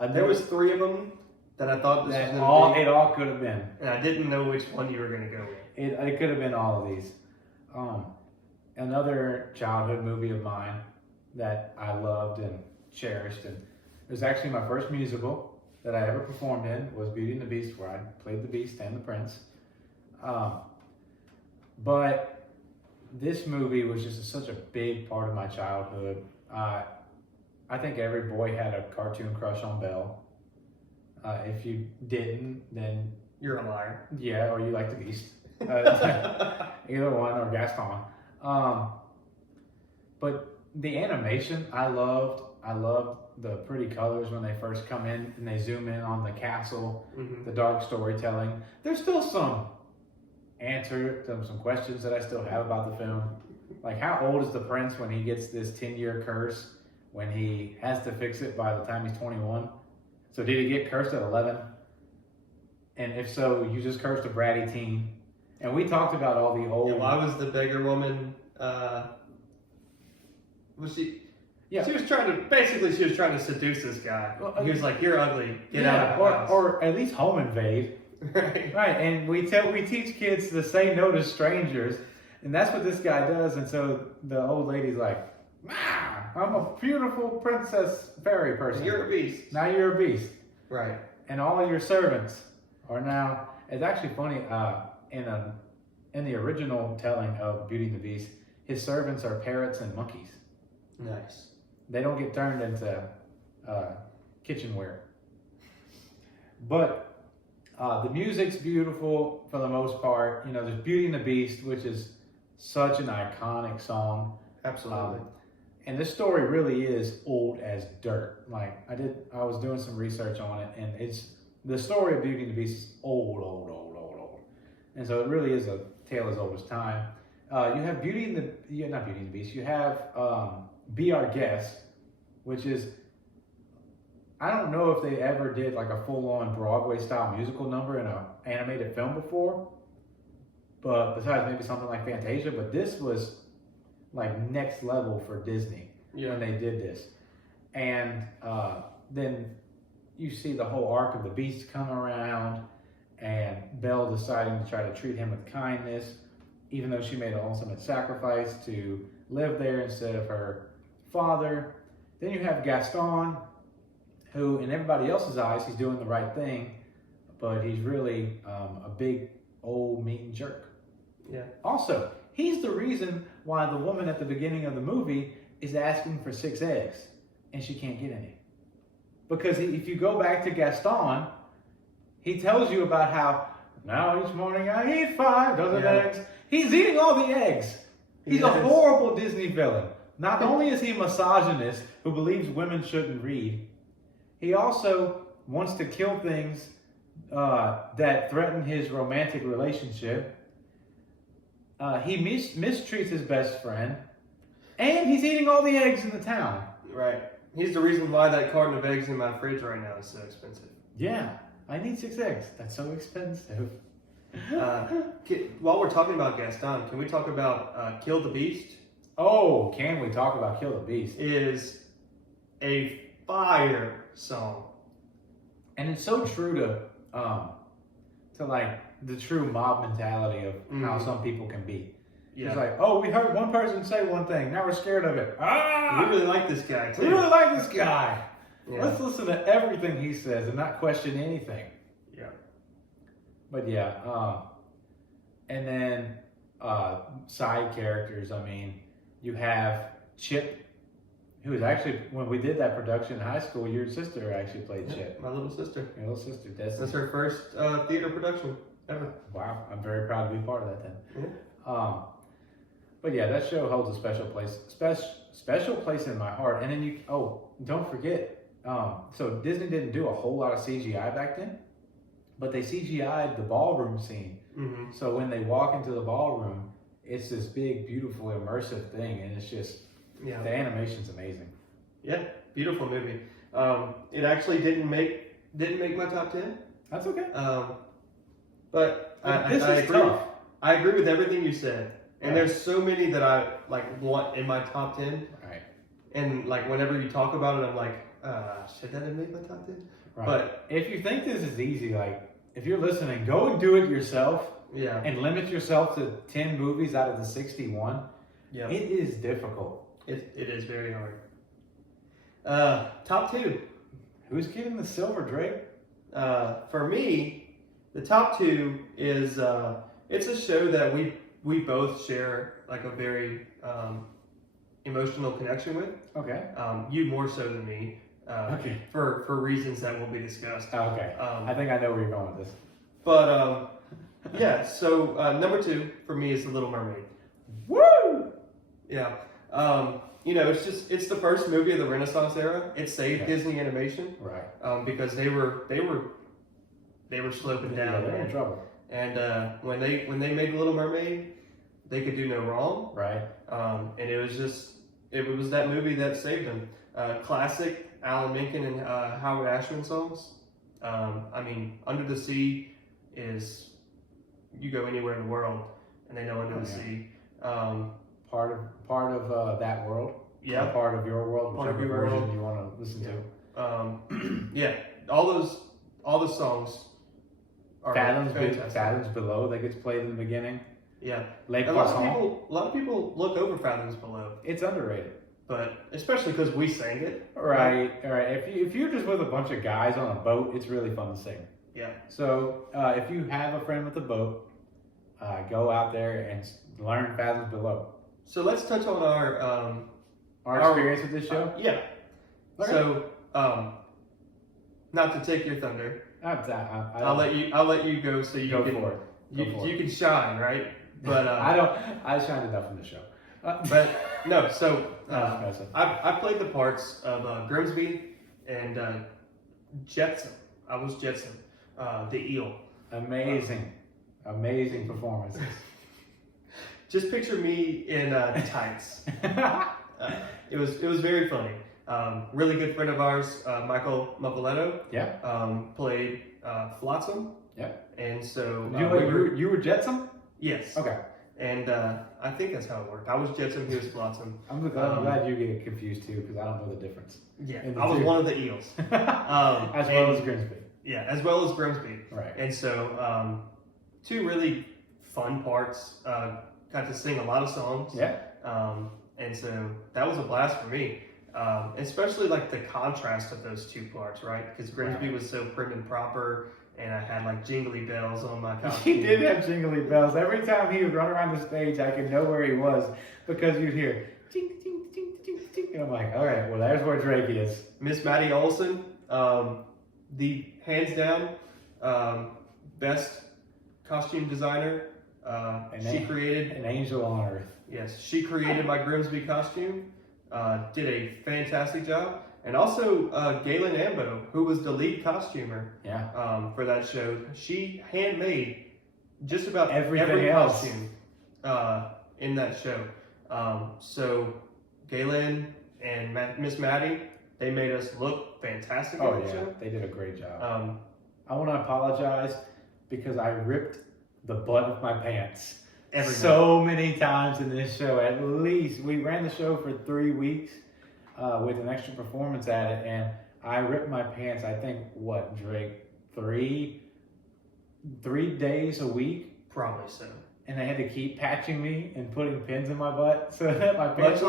There was 3 of them that I thought this was It going to be. all could have been. And I didn't know which one you were going to go with. It could have been all of these. Another childhood movie of mine that I loved and cherished, and it was actually my first musical that I ever performed in, was Beauty and the Beast, where I played the Beast and the Prince. But this movie was just such a big part of my childhood. I think every boy had a cartoon crush on Belle. If you didn't, then You're a liar. yeah, or you like the Beast. Either one, or Gaston. But the animation, I loved the pretty colors when they first come in and they zoom in on the castle, the dark storytelling. There's still some questions that I still have about the film. Like, how old is the prince when he gets this 10-year curse, when he has to fix it by the time he's 21? So did he get cursed at 11? And if so, you just cursed a bratty teen. And we talked about all the old... Yeah, why was the beggar woman... was she... Yeah. She was trying to seduce this guy. Well, He was like, "You're ugly. Get out of the house." Or at least home invade. Right. Right, and we teach kids to say no to strangers, and that's what this guy does. And so the old lady's like, I'm a beautiful princess fairy person. You're a beast. Now you're a beast. Right. And all of your servants are now... It's actually funny, in the original telling of Beauty and the Beast, his servants are parrots and monkeys. Nice. They don't get turned into kitchenware. But The music's beautiful for the most part. You know, there's Beauty and the Beast, which is such an iconic song. Absolutely. And this story really is old as dirt. Like I was doing some research on it, and the story of Beauty and the Beast is old. And so it really is a tale as old as time. You have not Beauty and the Beast. You have Be Our Guest, which is, I don't know if they ever did like a full-on Broadway-style musical number in an animated film before, but besides maybe something like Fantasia, but this was like next level for Disney when they did this. And then you see the whole arc of the Beast come around, and Belle deciding to try to treat him with kindness, even though she made an ultimate sacrifice to live there instead of her father. Then you have Gaston, who in everybody else's eyes, he's doing the right thing, but he's really a big old mean jerk. Yeah. Also, he's the reason why the woman at the beginning of the movie is asking for 6 eggs, and she can't get any. Because if you go back to Gaston, he tells you about how, now each morning I eat 5 dozen eggs. He's eating all the eggs. He's a horrible Disney villain. Not only is he a misogynist who believes women shouldn't read, he also wants to kill things that threaten his romantic relationship. He mistreats his best friend, and he's eating all the eggs in the town. Right. He's the reason why that carton of eggs in my fridge right now is so expensive. Yeah, I need 6 eggs. That's so expensive. While we're talking about Gaston, can we talk about Kill the Beast? Oh, can we talk about Kill the Beast? It is a fire song. And it's so true to like the true mob mentality of how some people can be. Yeah. It's like, oh, we heard one person say one thing, now we're scared of it. We really like this guy too. We really like this guy. Yeah. Let's listen to everything he says and not question anything. Yeah. But yeah, and then side characters. I mean, you have Chip, who is actually, when we did that production in high school, your sister actually played Chip. My little sister. Your little sister, Destiny. That's her first theater production ever. Wow, I'm very proud to be part of that then. Yeah. But yeah, that show holds a special place in my heart. And then don't forget, so Disney didn't do a whole lot of CGI back then, but they CGI'd the ballroom scene. Mm-hmm. So when they walk into the ballroom, it's this big, beautiful, immersive thing, and it's just, the animation's amazing. Yeah, beautiful movie. It actually didn't make my top 10. That's okay. But I agree. Tough. I agree with everything you said. And there's so many that I want in my top 10. Right. And whenever you talk about it, I'm like, should that have made my top 10? Right. But if you think this is easy, if you're listening, go and do it yourself. Yeah. And limit yourself to 10 movies out of the 61. Yeah. It is difficult. It is very hard. Top 2. Who's getting the silver, Drake? For me, the top 2 is it's a show that we both share a very emotional connection with. Okay. You more so than me. Okay. For reasons that will be discussed. Okay. I think I know where you're going with this. But yeah. So number 2 for me is The Little Mermaid. Woo! Yeah. It's the first movie of the Renaissance era. It saved Disney animation. Right. Because they were sloping down. They're in trouble. And when they made The Little Mermaid, they could do no wrong. Right. And it was that movie that saved them. Classic Alan Menken and Howard Ashman songs. Under the Sea is, you go anywhere in the world and they know Under the Sea. Part of that world. Yeah. Or part of your world, whichever version you want to listen to. All the songs are fantastic. Fathoms Below that gets played in the beginning. Yeah. A lot of people look over Fathoms Below. It's underrated. But especially because we sang it. Right. If you're just with a bunch of guys on a boat, it's really fun to sing. Yeah. So if you have a friend with a boat, go out there and learn Fathoms Below. So let's touch on our experience with this show. Yeah. Okay. So not to take your thunder, I'll let you go so you Go can for it. you can shine, right? But I shined enough in the show. but no. So That's I played the parts of Grimsby and Jetson. I was Jetson, the eel. amazing performances. Just picture me in tights. It was very funny. Really good friend of ours, Michael Muffletto, played Flotsam. Yeah. And so You were Jetsam? yes. Okay. And I think that's how it worked. I was Jetsam, he was Flotsam. I'm glad you get confused too, because I don't know the difference. Yeah, I was one of the eels. As well as Grimsby. Yeah, as well as Grimsby. Right. And so two really fun parts. Got to sing a lot of songs. Yeah. And so that was a blast for me. Especially like the contrast of those two parts, right? Because Grimsby was so prim and proper, and I had like jingly bells on my costume. He did have jingly bells. Every time he would run around the stage, I could know where he was because you'd hear ting, ting, ting, ting, ting. And I'm like, all right, well, there's where Drake is. Miss Maddie Olson, the hands down best costume designer. She created an angel on earth. Yes, she created my Grimsby costume. Did a fantastic job. And also Galen Ambo, who was the lead costumer for that show. She handmade just about every costume in that show. So Galen and Miss Maddie, they made us look fantastic in that show. They did a great job. I want to apologize because I ripped the butt of my pants so many times in this show. At least we ran the show for 3 weeks with an extra performance at it, and I ripped my pants. I think Drake, 3 days a week, probably so. And they had to keep patching me and putting pins in my butt so that my pants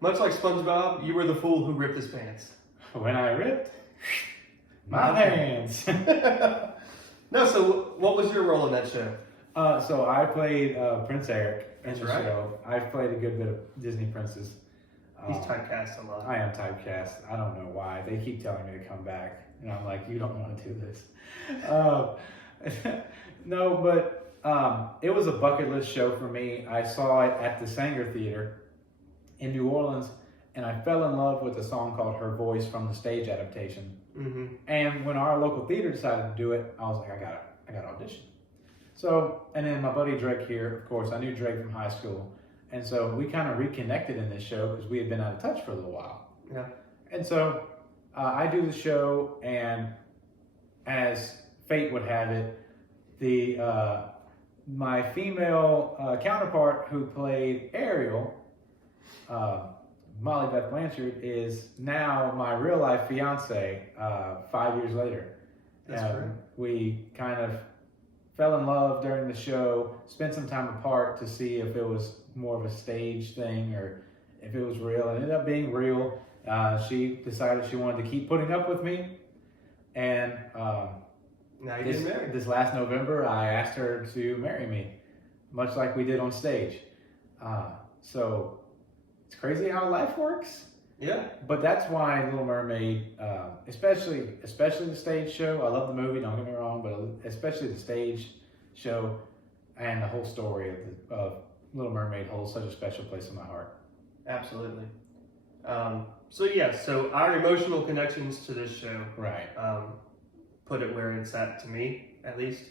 much like SpongeBob, you were the fool who ripped his pants. When I ripped my pants. No, so what was your role in that show? So I played Prince Eric in the right. show. I've played a good bit of Disney princes. He's typecast a lot. I am typecast. I don't know why. They keep telling me to come back. And I'm like, you don't want to do this. No, but it was a bucket list show for me. I saw it at the Sanger Theater in New Orleans, and I fell in love with a song called Her Voice from the stage adaptation. Mm-hmm. And when our local theater decided to do it, I was like, I got to audition. So, and then my buddy Drake here, of course, I knew Drake from high school. And so we kind of reconnected in this show because we had been out of touch for a little while. Yeah. And so I do the show, and as fate would have it, my female counterpart who played Ariel, Molly Beth Blanchard, is now my real life fiance 5 years later. That's great. We kind of fell in love during the show, spent some time apart to see if it was more of a stage thing or if it was real. It ended up being real. She decided she wanted to keep putting up with me. And now you get married. This last November, I asked her to marry me, much like we did on stage. So it's crazy how life works. Yeah. But that's why Little Mermaid, especially the stage show. I love the movie, don't get me wrong, but especially the stage show and the whole story of Little Mermaid holds such a special place in my heart. Absolutely. So our emotional connections to this show, right? Put it where it's at to me, at least.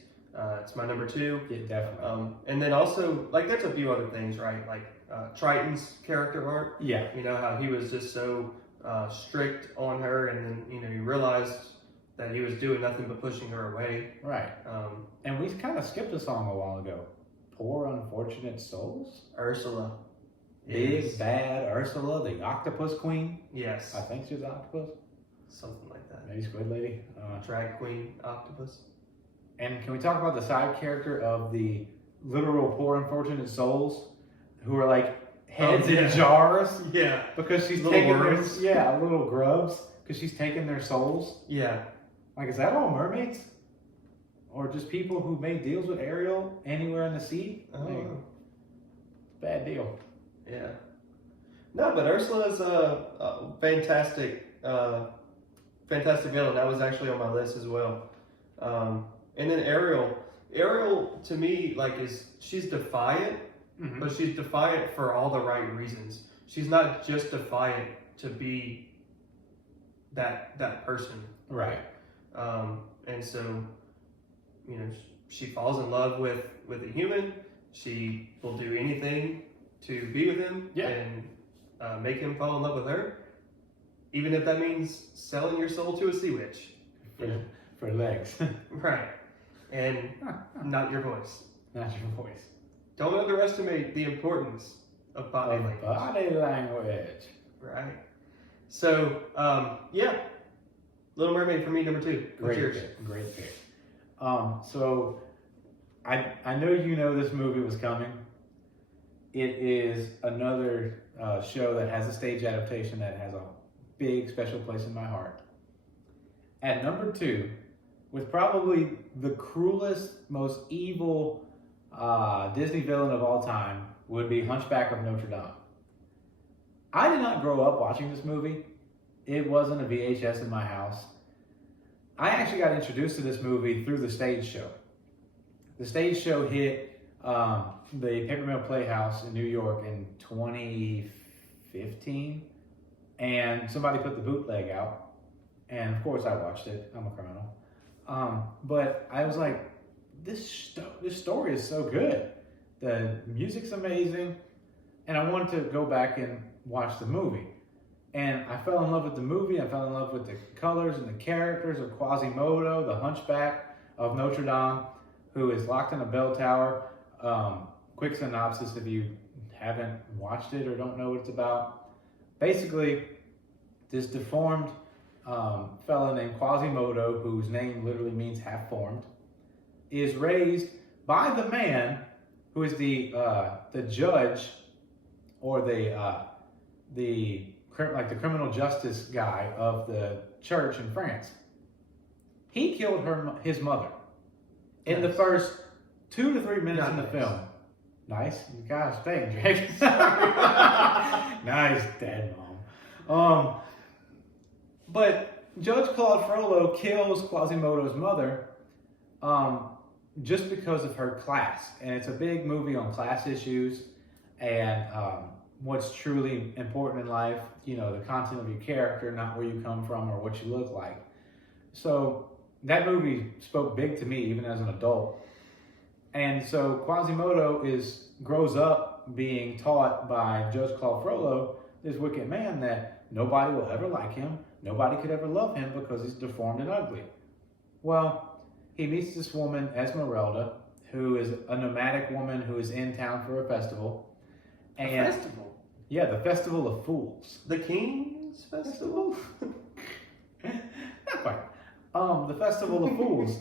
It's my number 2. Yeah, definitely. And then also, like, there's a few other things, right? Like Triton's character arc. Yeah. You know, how he was just so strict on her, and then, you know, you realized that he was doing nothing but pushing her away. Right. And we kind of skipped a song a while ago. Poor Unfortunate Souls? Ursula. Big bad Ursula, the octopus queen? Yes. I think she's an octopus. Something like that. Maybe Squid Lady. Drag queen octopus. And can we talk about the side character of the literal poor unfortunate souls who are like heads in jars? Yeah. Because she's little taking worms. Little grubs. Because she's taking their souls. Yeah. Like, is that all mermaids? Or just people who made deals with Ariel anywhere in the sea? Like, bad deal. Yeah. No, but Ursula is a fantastic villain. That was actually on my list as well. And then Ariel to me she's defiant, but she's defiant for all the right reasons. She's not just defiant to be that person, Right. And so, she falls in love with a human. She will do anything to be with him and make him fall in love with her, even if that means selling your soul to a sea witch. For legs. Right. And not your voice. Not your voice. Don't underestimate the importance of body language. Body language. Right. So, Little Mermaid for me, number 2. What's yours? Great pick. So I know you know this movie was coming. It is another show that has a stage adaptation that has a big special place in my heart. At number 2, with probably the cruelest, most evil Disney villain of all time, would be Hunchback of Notre Dame. I did not grow up watching this movie. It wasn't a VHS in my house. I actually got introduced to this movie through the stage show. The stage show hit the Paper Mill Playhouse in New York in 2015, and somebody put the bootleg out, and of course I watched it. I'm a criminal. But I was like, this story is so good. The music's amazing, and I wanted to go back and watch the movie. And I fell in love with the movie. I fell in love with the colors and the characters of Quasimodo, the Hunchback of Notre Dame, who is locked in a bell tower. Quick synopsis if you haven't watched it or don't know what it's about. Basically, this deformed fella named Quasimodo, whose name literally means half-formed, is raised by the man who is the judge or the criminal justice guy of the church in France. He killed his mother in the first 2 to 3 minutes in the film. Nice. You guys, thank Drake. Nice, Dad, Mom. But Judge Claude Frollo kills Quasimodo's mother just because of her class. And it's a big movie on class issues and what's truly important in life, the content of your character, not where you come from or what you look like. So that movie spoke big to me even as an adult. And so Quasimodo grows up being taught by Judge Claude Frollo, this wicked man, that nobody will ever like him, nobody could ever love him because he's deformed and ugly. Well, he meets this woman, Esmeralda, who is a nomadic woman who is in town for a festival. A festival? Yeah, the Festival of Fools. The King's Festival? Not quite. The Festival of Fools.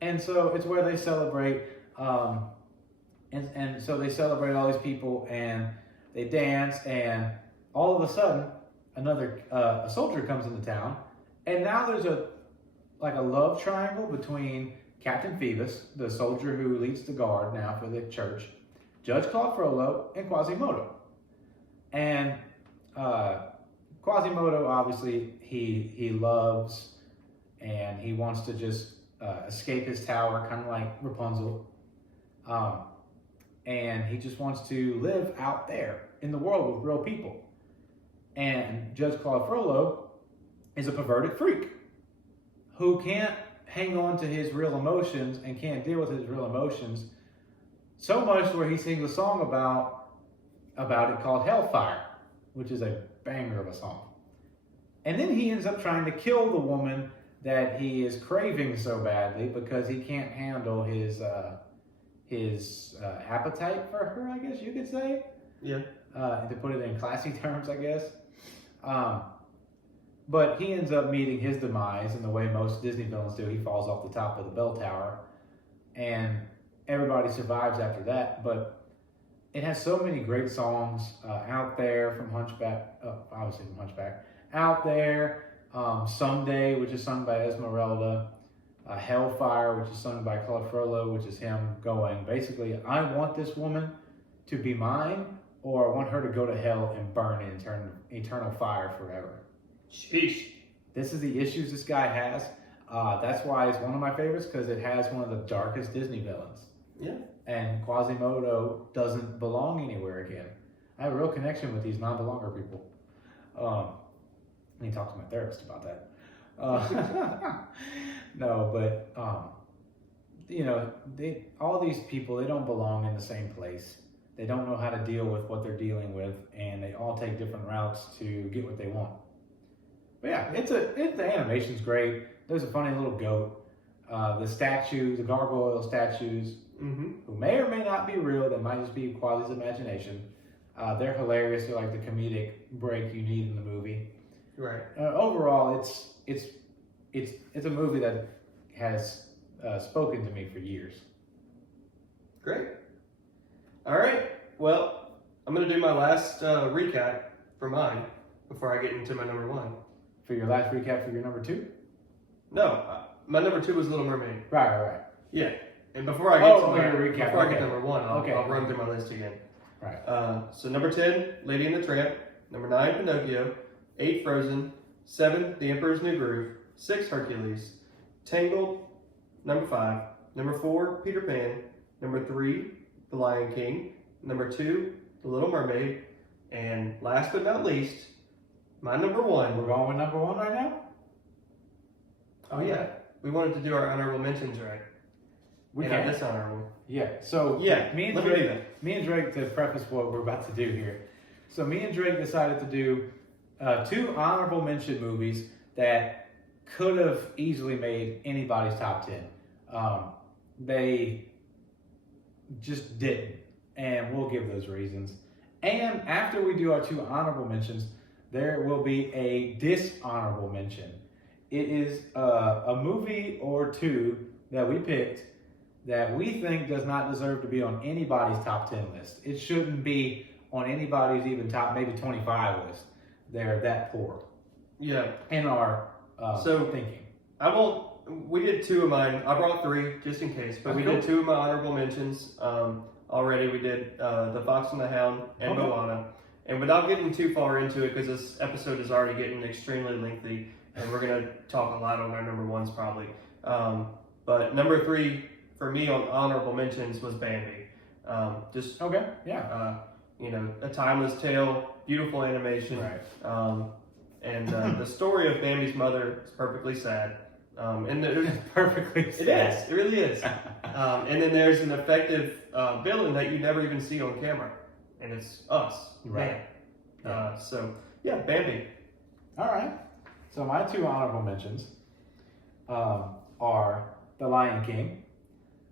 And so it's where they celebrate, and so they celebrate all these people and they dance, and all of a sudden a soldier comes into town, and now there's a love triangle between Captain Phoebus, the soldier who leads the guard now for the church, Judge Claude Frollo, and Quasimodo. And Quasimodo, obviously, he loves and he wants to just escape his tower, kind of like Rapunzel. And he just wants to live out there in the world with real people. And Judge Claude Frollo is a perverted freak who can't hang on to his real emotions and can't deal with his real emotions so much where he sings a song about it called Hellfire, which is a banger of a song. And then he ends up trying to kill the woman that he is craving so badly because he can't handle his appetite for her, I guess you could say. Yeah. To put it in classy terms, I guess. But he ends up meeting his demise in the way most Disney villains do. He falls off the top of the bell tower, and everybody survives after that. But it has so many great songs out there from Hunchback, obviously from Hunchback. Out There, Someday, which is sung by Esmeralda, Hellfire, which is sung by Claude Frollo, which is him going, basically, I want this woman to be mine, or I want her to go to hell and burn in eternal fire forever. Sheesh. This is the issues this guy has. That's why it's one of my favorites, because it has one of the darkest Disney villains. Yeah. And Quasimodo doesn't belong anywhere again. I have a real connection with these non-belonger people. I need to talk to my therapist about that. No, but all these people, they don't belong in the same place. They don't know how to deal with what they're dealing with, and they all take different routes to get what they want. But yeah, the animation's great. There's a funny little goat. The statues, the gargoyle statues, who may or may not be real. They might just be Quasi's imagination. They're hilarious. They're like the comedic break you need in the movie. Right. Overall, it's a movie that has spoken to me for years. Great. All right. Well, I'm going to do my last recap for mine before I get into my number one. For your last recap for your number two? No, my number two was Little Mermaid. Right. Yeah. And before I get recap, I get to number one, I'll run through my list again. Right. So number 10, Lady and the Tramp. Number 9, Pinocchio. 8, Frozen. 7, The Emperor's New Groove. 6, Hercules. Tangled. Number 5. Number 4, Peter Pan. Number 3, The Lion King. Number 2, The Little Mermaid. And last but not least, my number one. We're going with number one right now? Oh yeah, we wanted to do our honorable mentions right. We and can. dishonorable. Yeah. So yeah, me and Drake, to preface what we're about to do here. So me and Drake decided to do 2 honorable mention movies that could have easily made anybody's top 10. They just didn't, and we'll give those reasons. And after we do our 2 honorable mentions, there will be a dishonorable mention. It is a movie or 2 that we picked that we think does not deserve to be on anybody's top 10 list. It shouldn't be on anybody's even top maybe 25 list. They're that poor. Yeah. In our thinking. We did 2 of mine. I brought 3 just in case, but That's we did 2 of my honorable mentions. Already we did The Fox and the Hound and Moana. And without getting too far into it, because this episode is already getting extremely lengthy, and we're going to talk a lot on our number ones probably. But number 3 for me on honorable mentions was Bambi. A timeless tale, beautiful animation. Right. And the story of Bambi's mother is perfectly sad. And It's perfectly sad. It is. It really is. And then there's an effective villain that you never even see on camera, and it's us. Right. Man. Bambi. All right. So my 2 honorable mentions are The Lion King.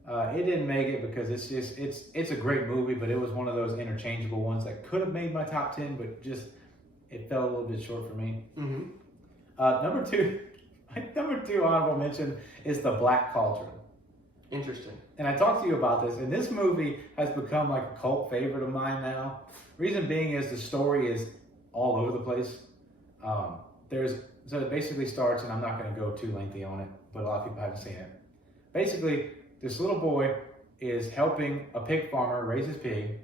It didn't make it because it's a great movie, but it was one of those interchangeable ones that could have made my top 10, but just it fell a little bit short for me. Mm-hmm. Number 2 honorable mention is The Black Cauldron. Interesting. And I talked to you about this, and this movie has become like a cult favorite of mine now. Reason being is the story is all over the place. So it basically starts, and I'm not going to go too lengthy on it, but a lot of people haven't seen it. Basically, this little boy is helping a pig farmer raise his pig,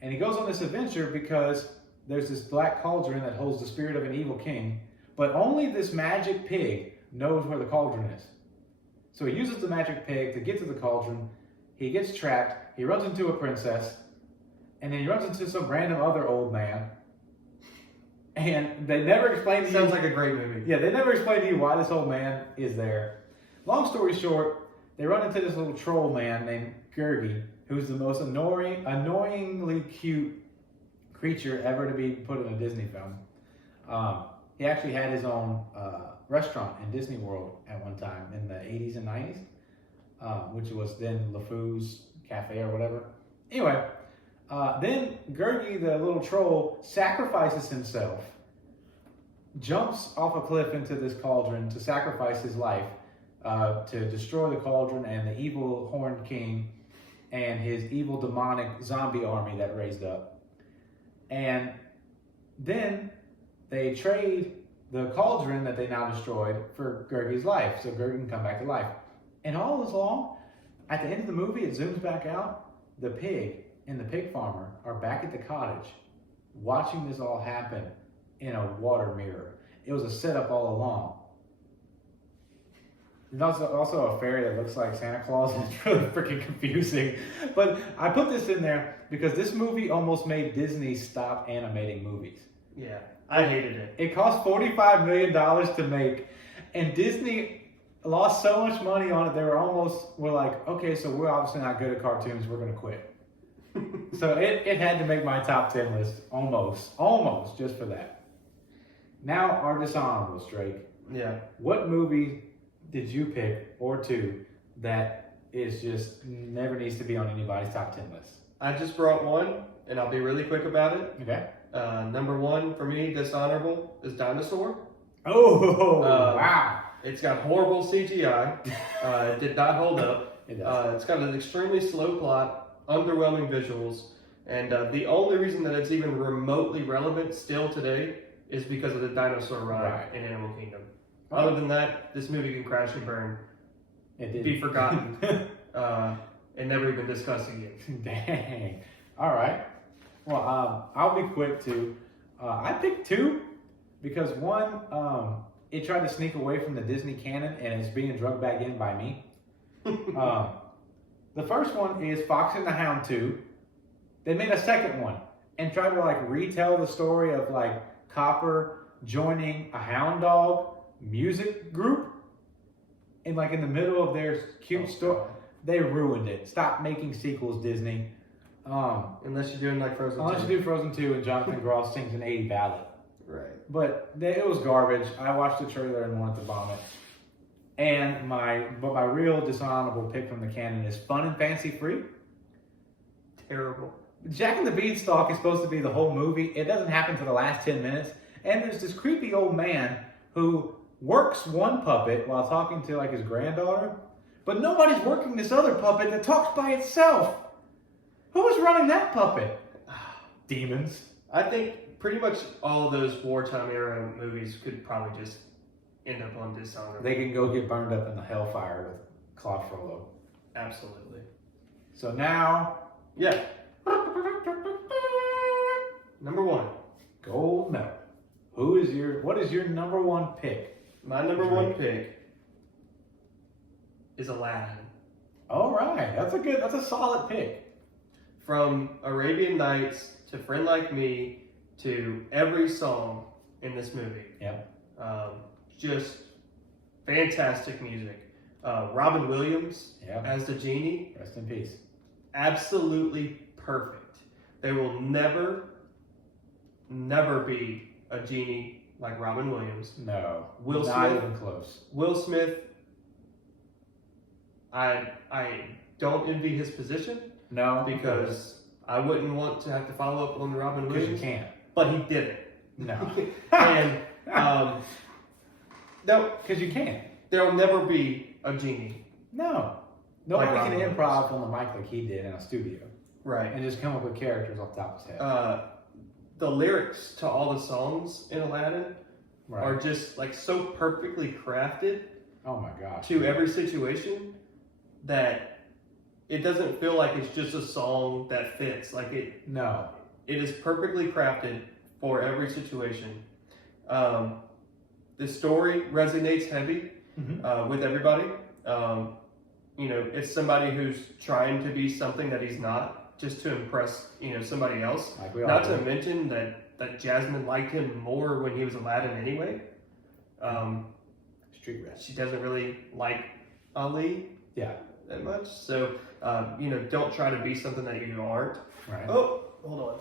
and he goes on this adventure because there's this black cauldron that holds the spirit of an evil king, but only this magic pig knows where the cauldron is. So he uses the magic pig to get to the cauldron. He gets trapped. He runs into a princess, and then he runs into some random other old man. And they never explain to you. Sounds like a great movie. Yeah, they never explain to you why this old man is there. Long story short, they run into this little troll man named Gurgi, who's the most annoyingly cute creature ever to be put in a Disney film. He actually had his own restaurant in Disney World at one time in the 80s and 90s, which was then LeFou's Cafe or whatever. Anyway, then Gurgi, the little troll, sacrifices himself, jumps off a cliff into this cauldron to sacrifice his life to destroy the cauldron and the evil Horned King and his evil demonic zombie army that raised up. And then they trade the cauldron that they now destroyed for Gurgi's life, so Gurgi can come back to life. And all this long, at the end of the movie, it zooms back out. The pig and the pig farmer are back at the cottage, watching this all happen in a water mirror. It was a setup all along. There's also a fairy that looks like Santa Claus, and it's really freaking confusing. But I put this in there because this movie almost made Disney stop animating movies. Yeah, I hated it. It cost $45 million to make, and Disney lost so much money on it, they were like, okay, so we're obviously not good at cartoons, we're going to quit. So it had to make my top 10 list, almost, just for that. Now, our dishonorables, Drake. Yeah. What movie did you pick, or two, that is just never needs to be on anybody's top 10 list? I just brought one, and I'll be really quick about it. Okay. Number one for me, dishonorable, is Dinosaur. Oh, wow. It's got horrible CGI. It did not hold up. It does. It's got an extremely slow plot, underwhelming visuals, and the only reason that it's even remotely relevant still today is because of the dinosaur ride in Animal Kingdom. Other than that, this movie can crash and burn, be forgotten, and never even discussed again. Dang. All right. Well, I'll be quick too. I picked two because one, it tried to sneak away from the Disney canon and it's being drugged back in by me. The first one is Fox and the Hound 2. They made a second one and tried to like retell the story of like Copper joining a hound dog music group, and like in the middle of their cute story, they ruined it. Stop making sequels, Disney. Unless you're doing like Frozen 2. Unless you do Frozen 2 and Jonathan Groff sings an 80 ballad. Right. But it was garbage. I watched the trailer and wanted to vomit. And my real dishonorable pick from the canon is Fun and Fancy Free. Terrible. Jack and the Beanstalk is supposed to be the whole movie. It doesn't happen for the last 10 minutes. And there's this creepy old man who works one puppet while talking to like his granddaughter, but nobody's working this other puppet that talks by itself. Who is running that puppet? Demons. I think pretty much all of those wartime era movies could probably just end up on dishonorable. They can go get burned up in the hellfire with Claude Frollo. Absolutely. So now, yeah. Number one. Gold medal. What is your number one pick? My number one pick is Aladdin. All right, that's a solid pick. From Arabian Nights to Friend Like Me to every song in this movie. Yep. Just fantastic music. Robin Williams as the genie. Rest in peace. Absolutely perfect. There will never be a genie like Robin Williams. No, Will not Smith, even close. Will Smith, I don't envy his position. No, because I wouldn't want to have to follow up on Robin because Williams. you can't. But he did it. No. And no, because you can't. There'll never be a genie. No. Nobody Like can Robin improv on the mic like he did in a studio. Right. And just come up with characters off the top of his head. The lyrics to all the songs in Aladdin are just like so perfectly crafted. Oh my gosh. To every situation that it doesn't feel like it's just a song that fits. Like it. No. It is perfectly crafted for every situation. The story resonates heavy with everybody. It's somebody who's trying to be something that he's not, just to impress, somebody else. Like not to mention that Jasmine liked him more when he was Aladdin anyway. Street rat. She doesn't really like Ali that much. So, don't try to be something that you aren't. Right. Oh, hold on.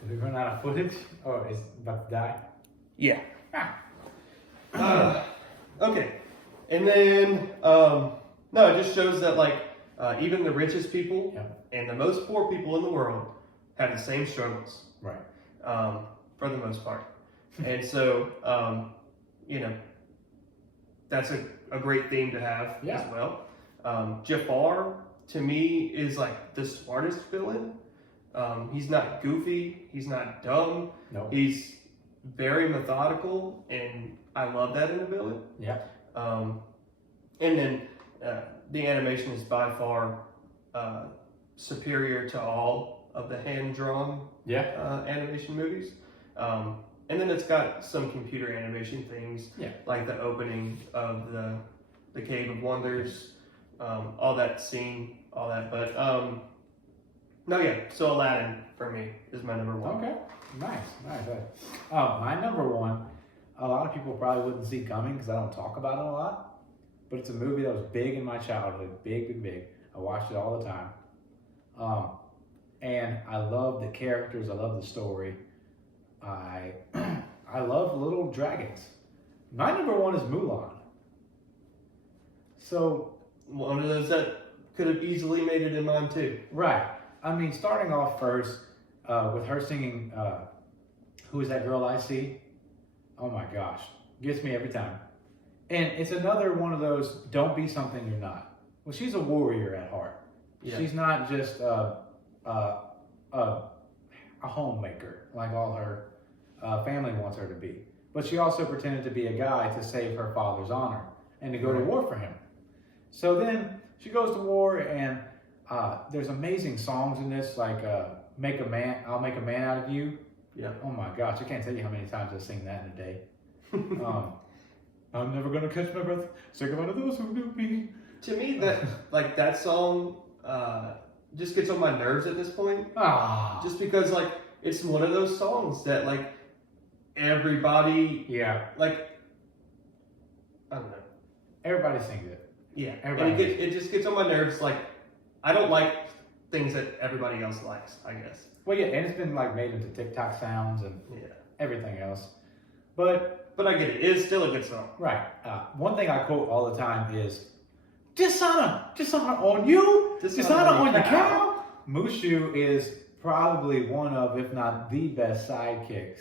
Did we run out of footage? Oh, it's about to die? Yeah. Okay. And then, no, it just shows that, even the richest people and the most poor people in the world have the same struggles. Right. For the most part. And so, that's a great theme to have as well. Jafar, to me, is like the smartest villain. He's not goofy. He's not dumb. No. He's very methodical, and I love that in a villain. Yeah. And then the animation is by far superior to all of the hand-drawn animation movies. And then it's got some computer animation things, like the opening of the Cave of Wonders, all that scene, all that. But no, yeah. So Aladdin for me is my number one. Okay, nice. My number one, a lot of people probably wouldn't see coming because I don't talk about it a lot, but it's a movie that was big in my childhood, big. I watched it all the time, and I love the characters. I love the story. I love little dragons. My number one is Mulan. So one of those that could have easily made it in mine too. right. I mean, starting off first with her singing, "Who Is That Girl I See?" Oh my gosh, gets me every time. And it's another one of those "don't be something you're not." Well, she's a warrior at heart. Yeah. She's not just a homemaker like all her family wants her to be. But she also pretended to be a guy to save her father's honor and to go to war for him. So then she goes to war, and there's amazing songs in this, like I'll Make a Man Out of You. Yeah. Oh my gosh, I can't tell you how many times I sing that in a day. I'm never gonna catch my breath, sick of one of those who knew me. To me, that song just gets on my nerves at this point. Just because it's one of those songs that everybody I don't know. Everybody sings it. Yeah. Everybody. And it just gets on my nerves. I don't like things that everybody else likes, I guess. Well, yeah, and it's been made into TikTok sounds and everything else. But I get it. It is still a good song. right. One thing I quote all the time is dishonor on you, dishonor on your cow. Mushu is probably one of, if not the best sidekicks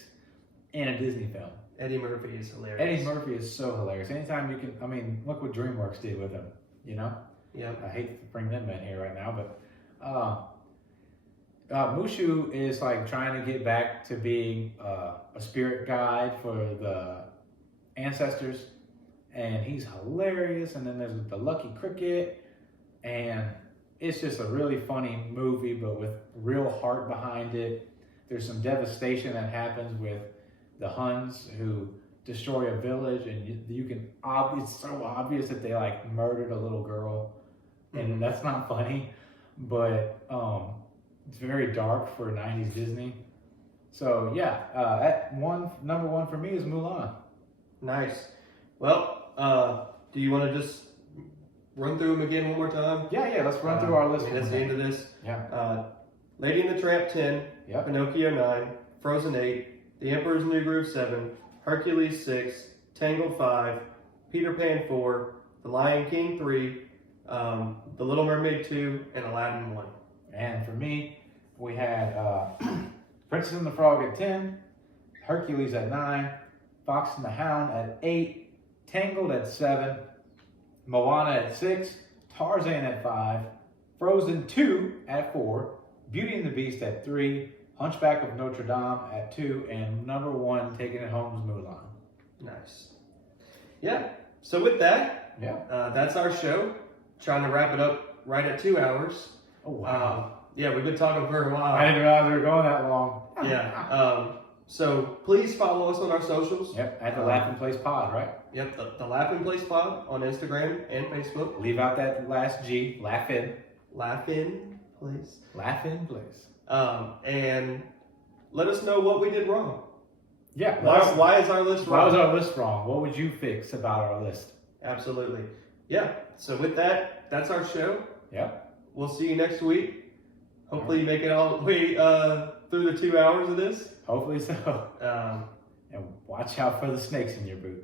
in a Disney film. Eddie Murphy is hilarious. Eddie Murphy is so hilarious. Anytime you can, look what DreamWorks did with him, you know? Yeah. I hate to bring them in here right now, but Mushu is trying to get back to being a spirit guide for the ancestors, and he's hilarious. And then there's the Lucky Cricket, and it's just a really funny movie, but with real heart behind it. There's some devastation that happens with the Huns who destroy a village, and you can it's so obvious that they murdered a little girl, and that's not funny, but it's very dark for 90s Disney. So yeah, number one for me is Mulan. Nice. Well, do you want to just run through them again one more time? Yeah, let's run through our list. That's the end of this. Yeah. Lady and the Tramp 10, Yep. Pinocchio 9, Frozen 8, The Emperor's New Groove 7, Hercules 6, Tangled 5, Peter Pan 4, The Lion King 3, The Little Mermaid 2, and Aladdin 1. And for me, we had Princess and the Frog at 10, Hercules at 9, Fox and the Hound at 8, Tangled at 7, Moana at 6, Tarzan at 5, Frozen 2 at 4, Beauty and the Beast at 3, Hunchback of Notre Dame at 2, and number 1 taking it home is Mulan. Nice. Yeah. So with that, that's our show. Trying to wrap it up right at 2 hours. Oh wow. Yeah, we've been talking for a while. I didn't realize we were going that long. Yeah. So please follow us on our socials. Yep, at the Laughin Place Pod, right? Yep, the Laughin Place Pod on Instagram and Facebook. Leave out that last G, Laughin. Laughin Place. Laughin Place. And let us know what we did wrong. Yeah. Why is our list wrong? Why was our list wrong? What would you fix about our list? Absolutely. Yeah. So with that, that's our show. Yep. We'll see you next week. Hopefully you make it all the way through the 2 hours of this. Hopefully so. Um, And watch out for the snakes in your boot.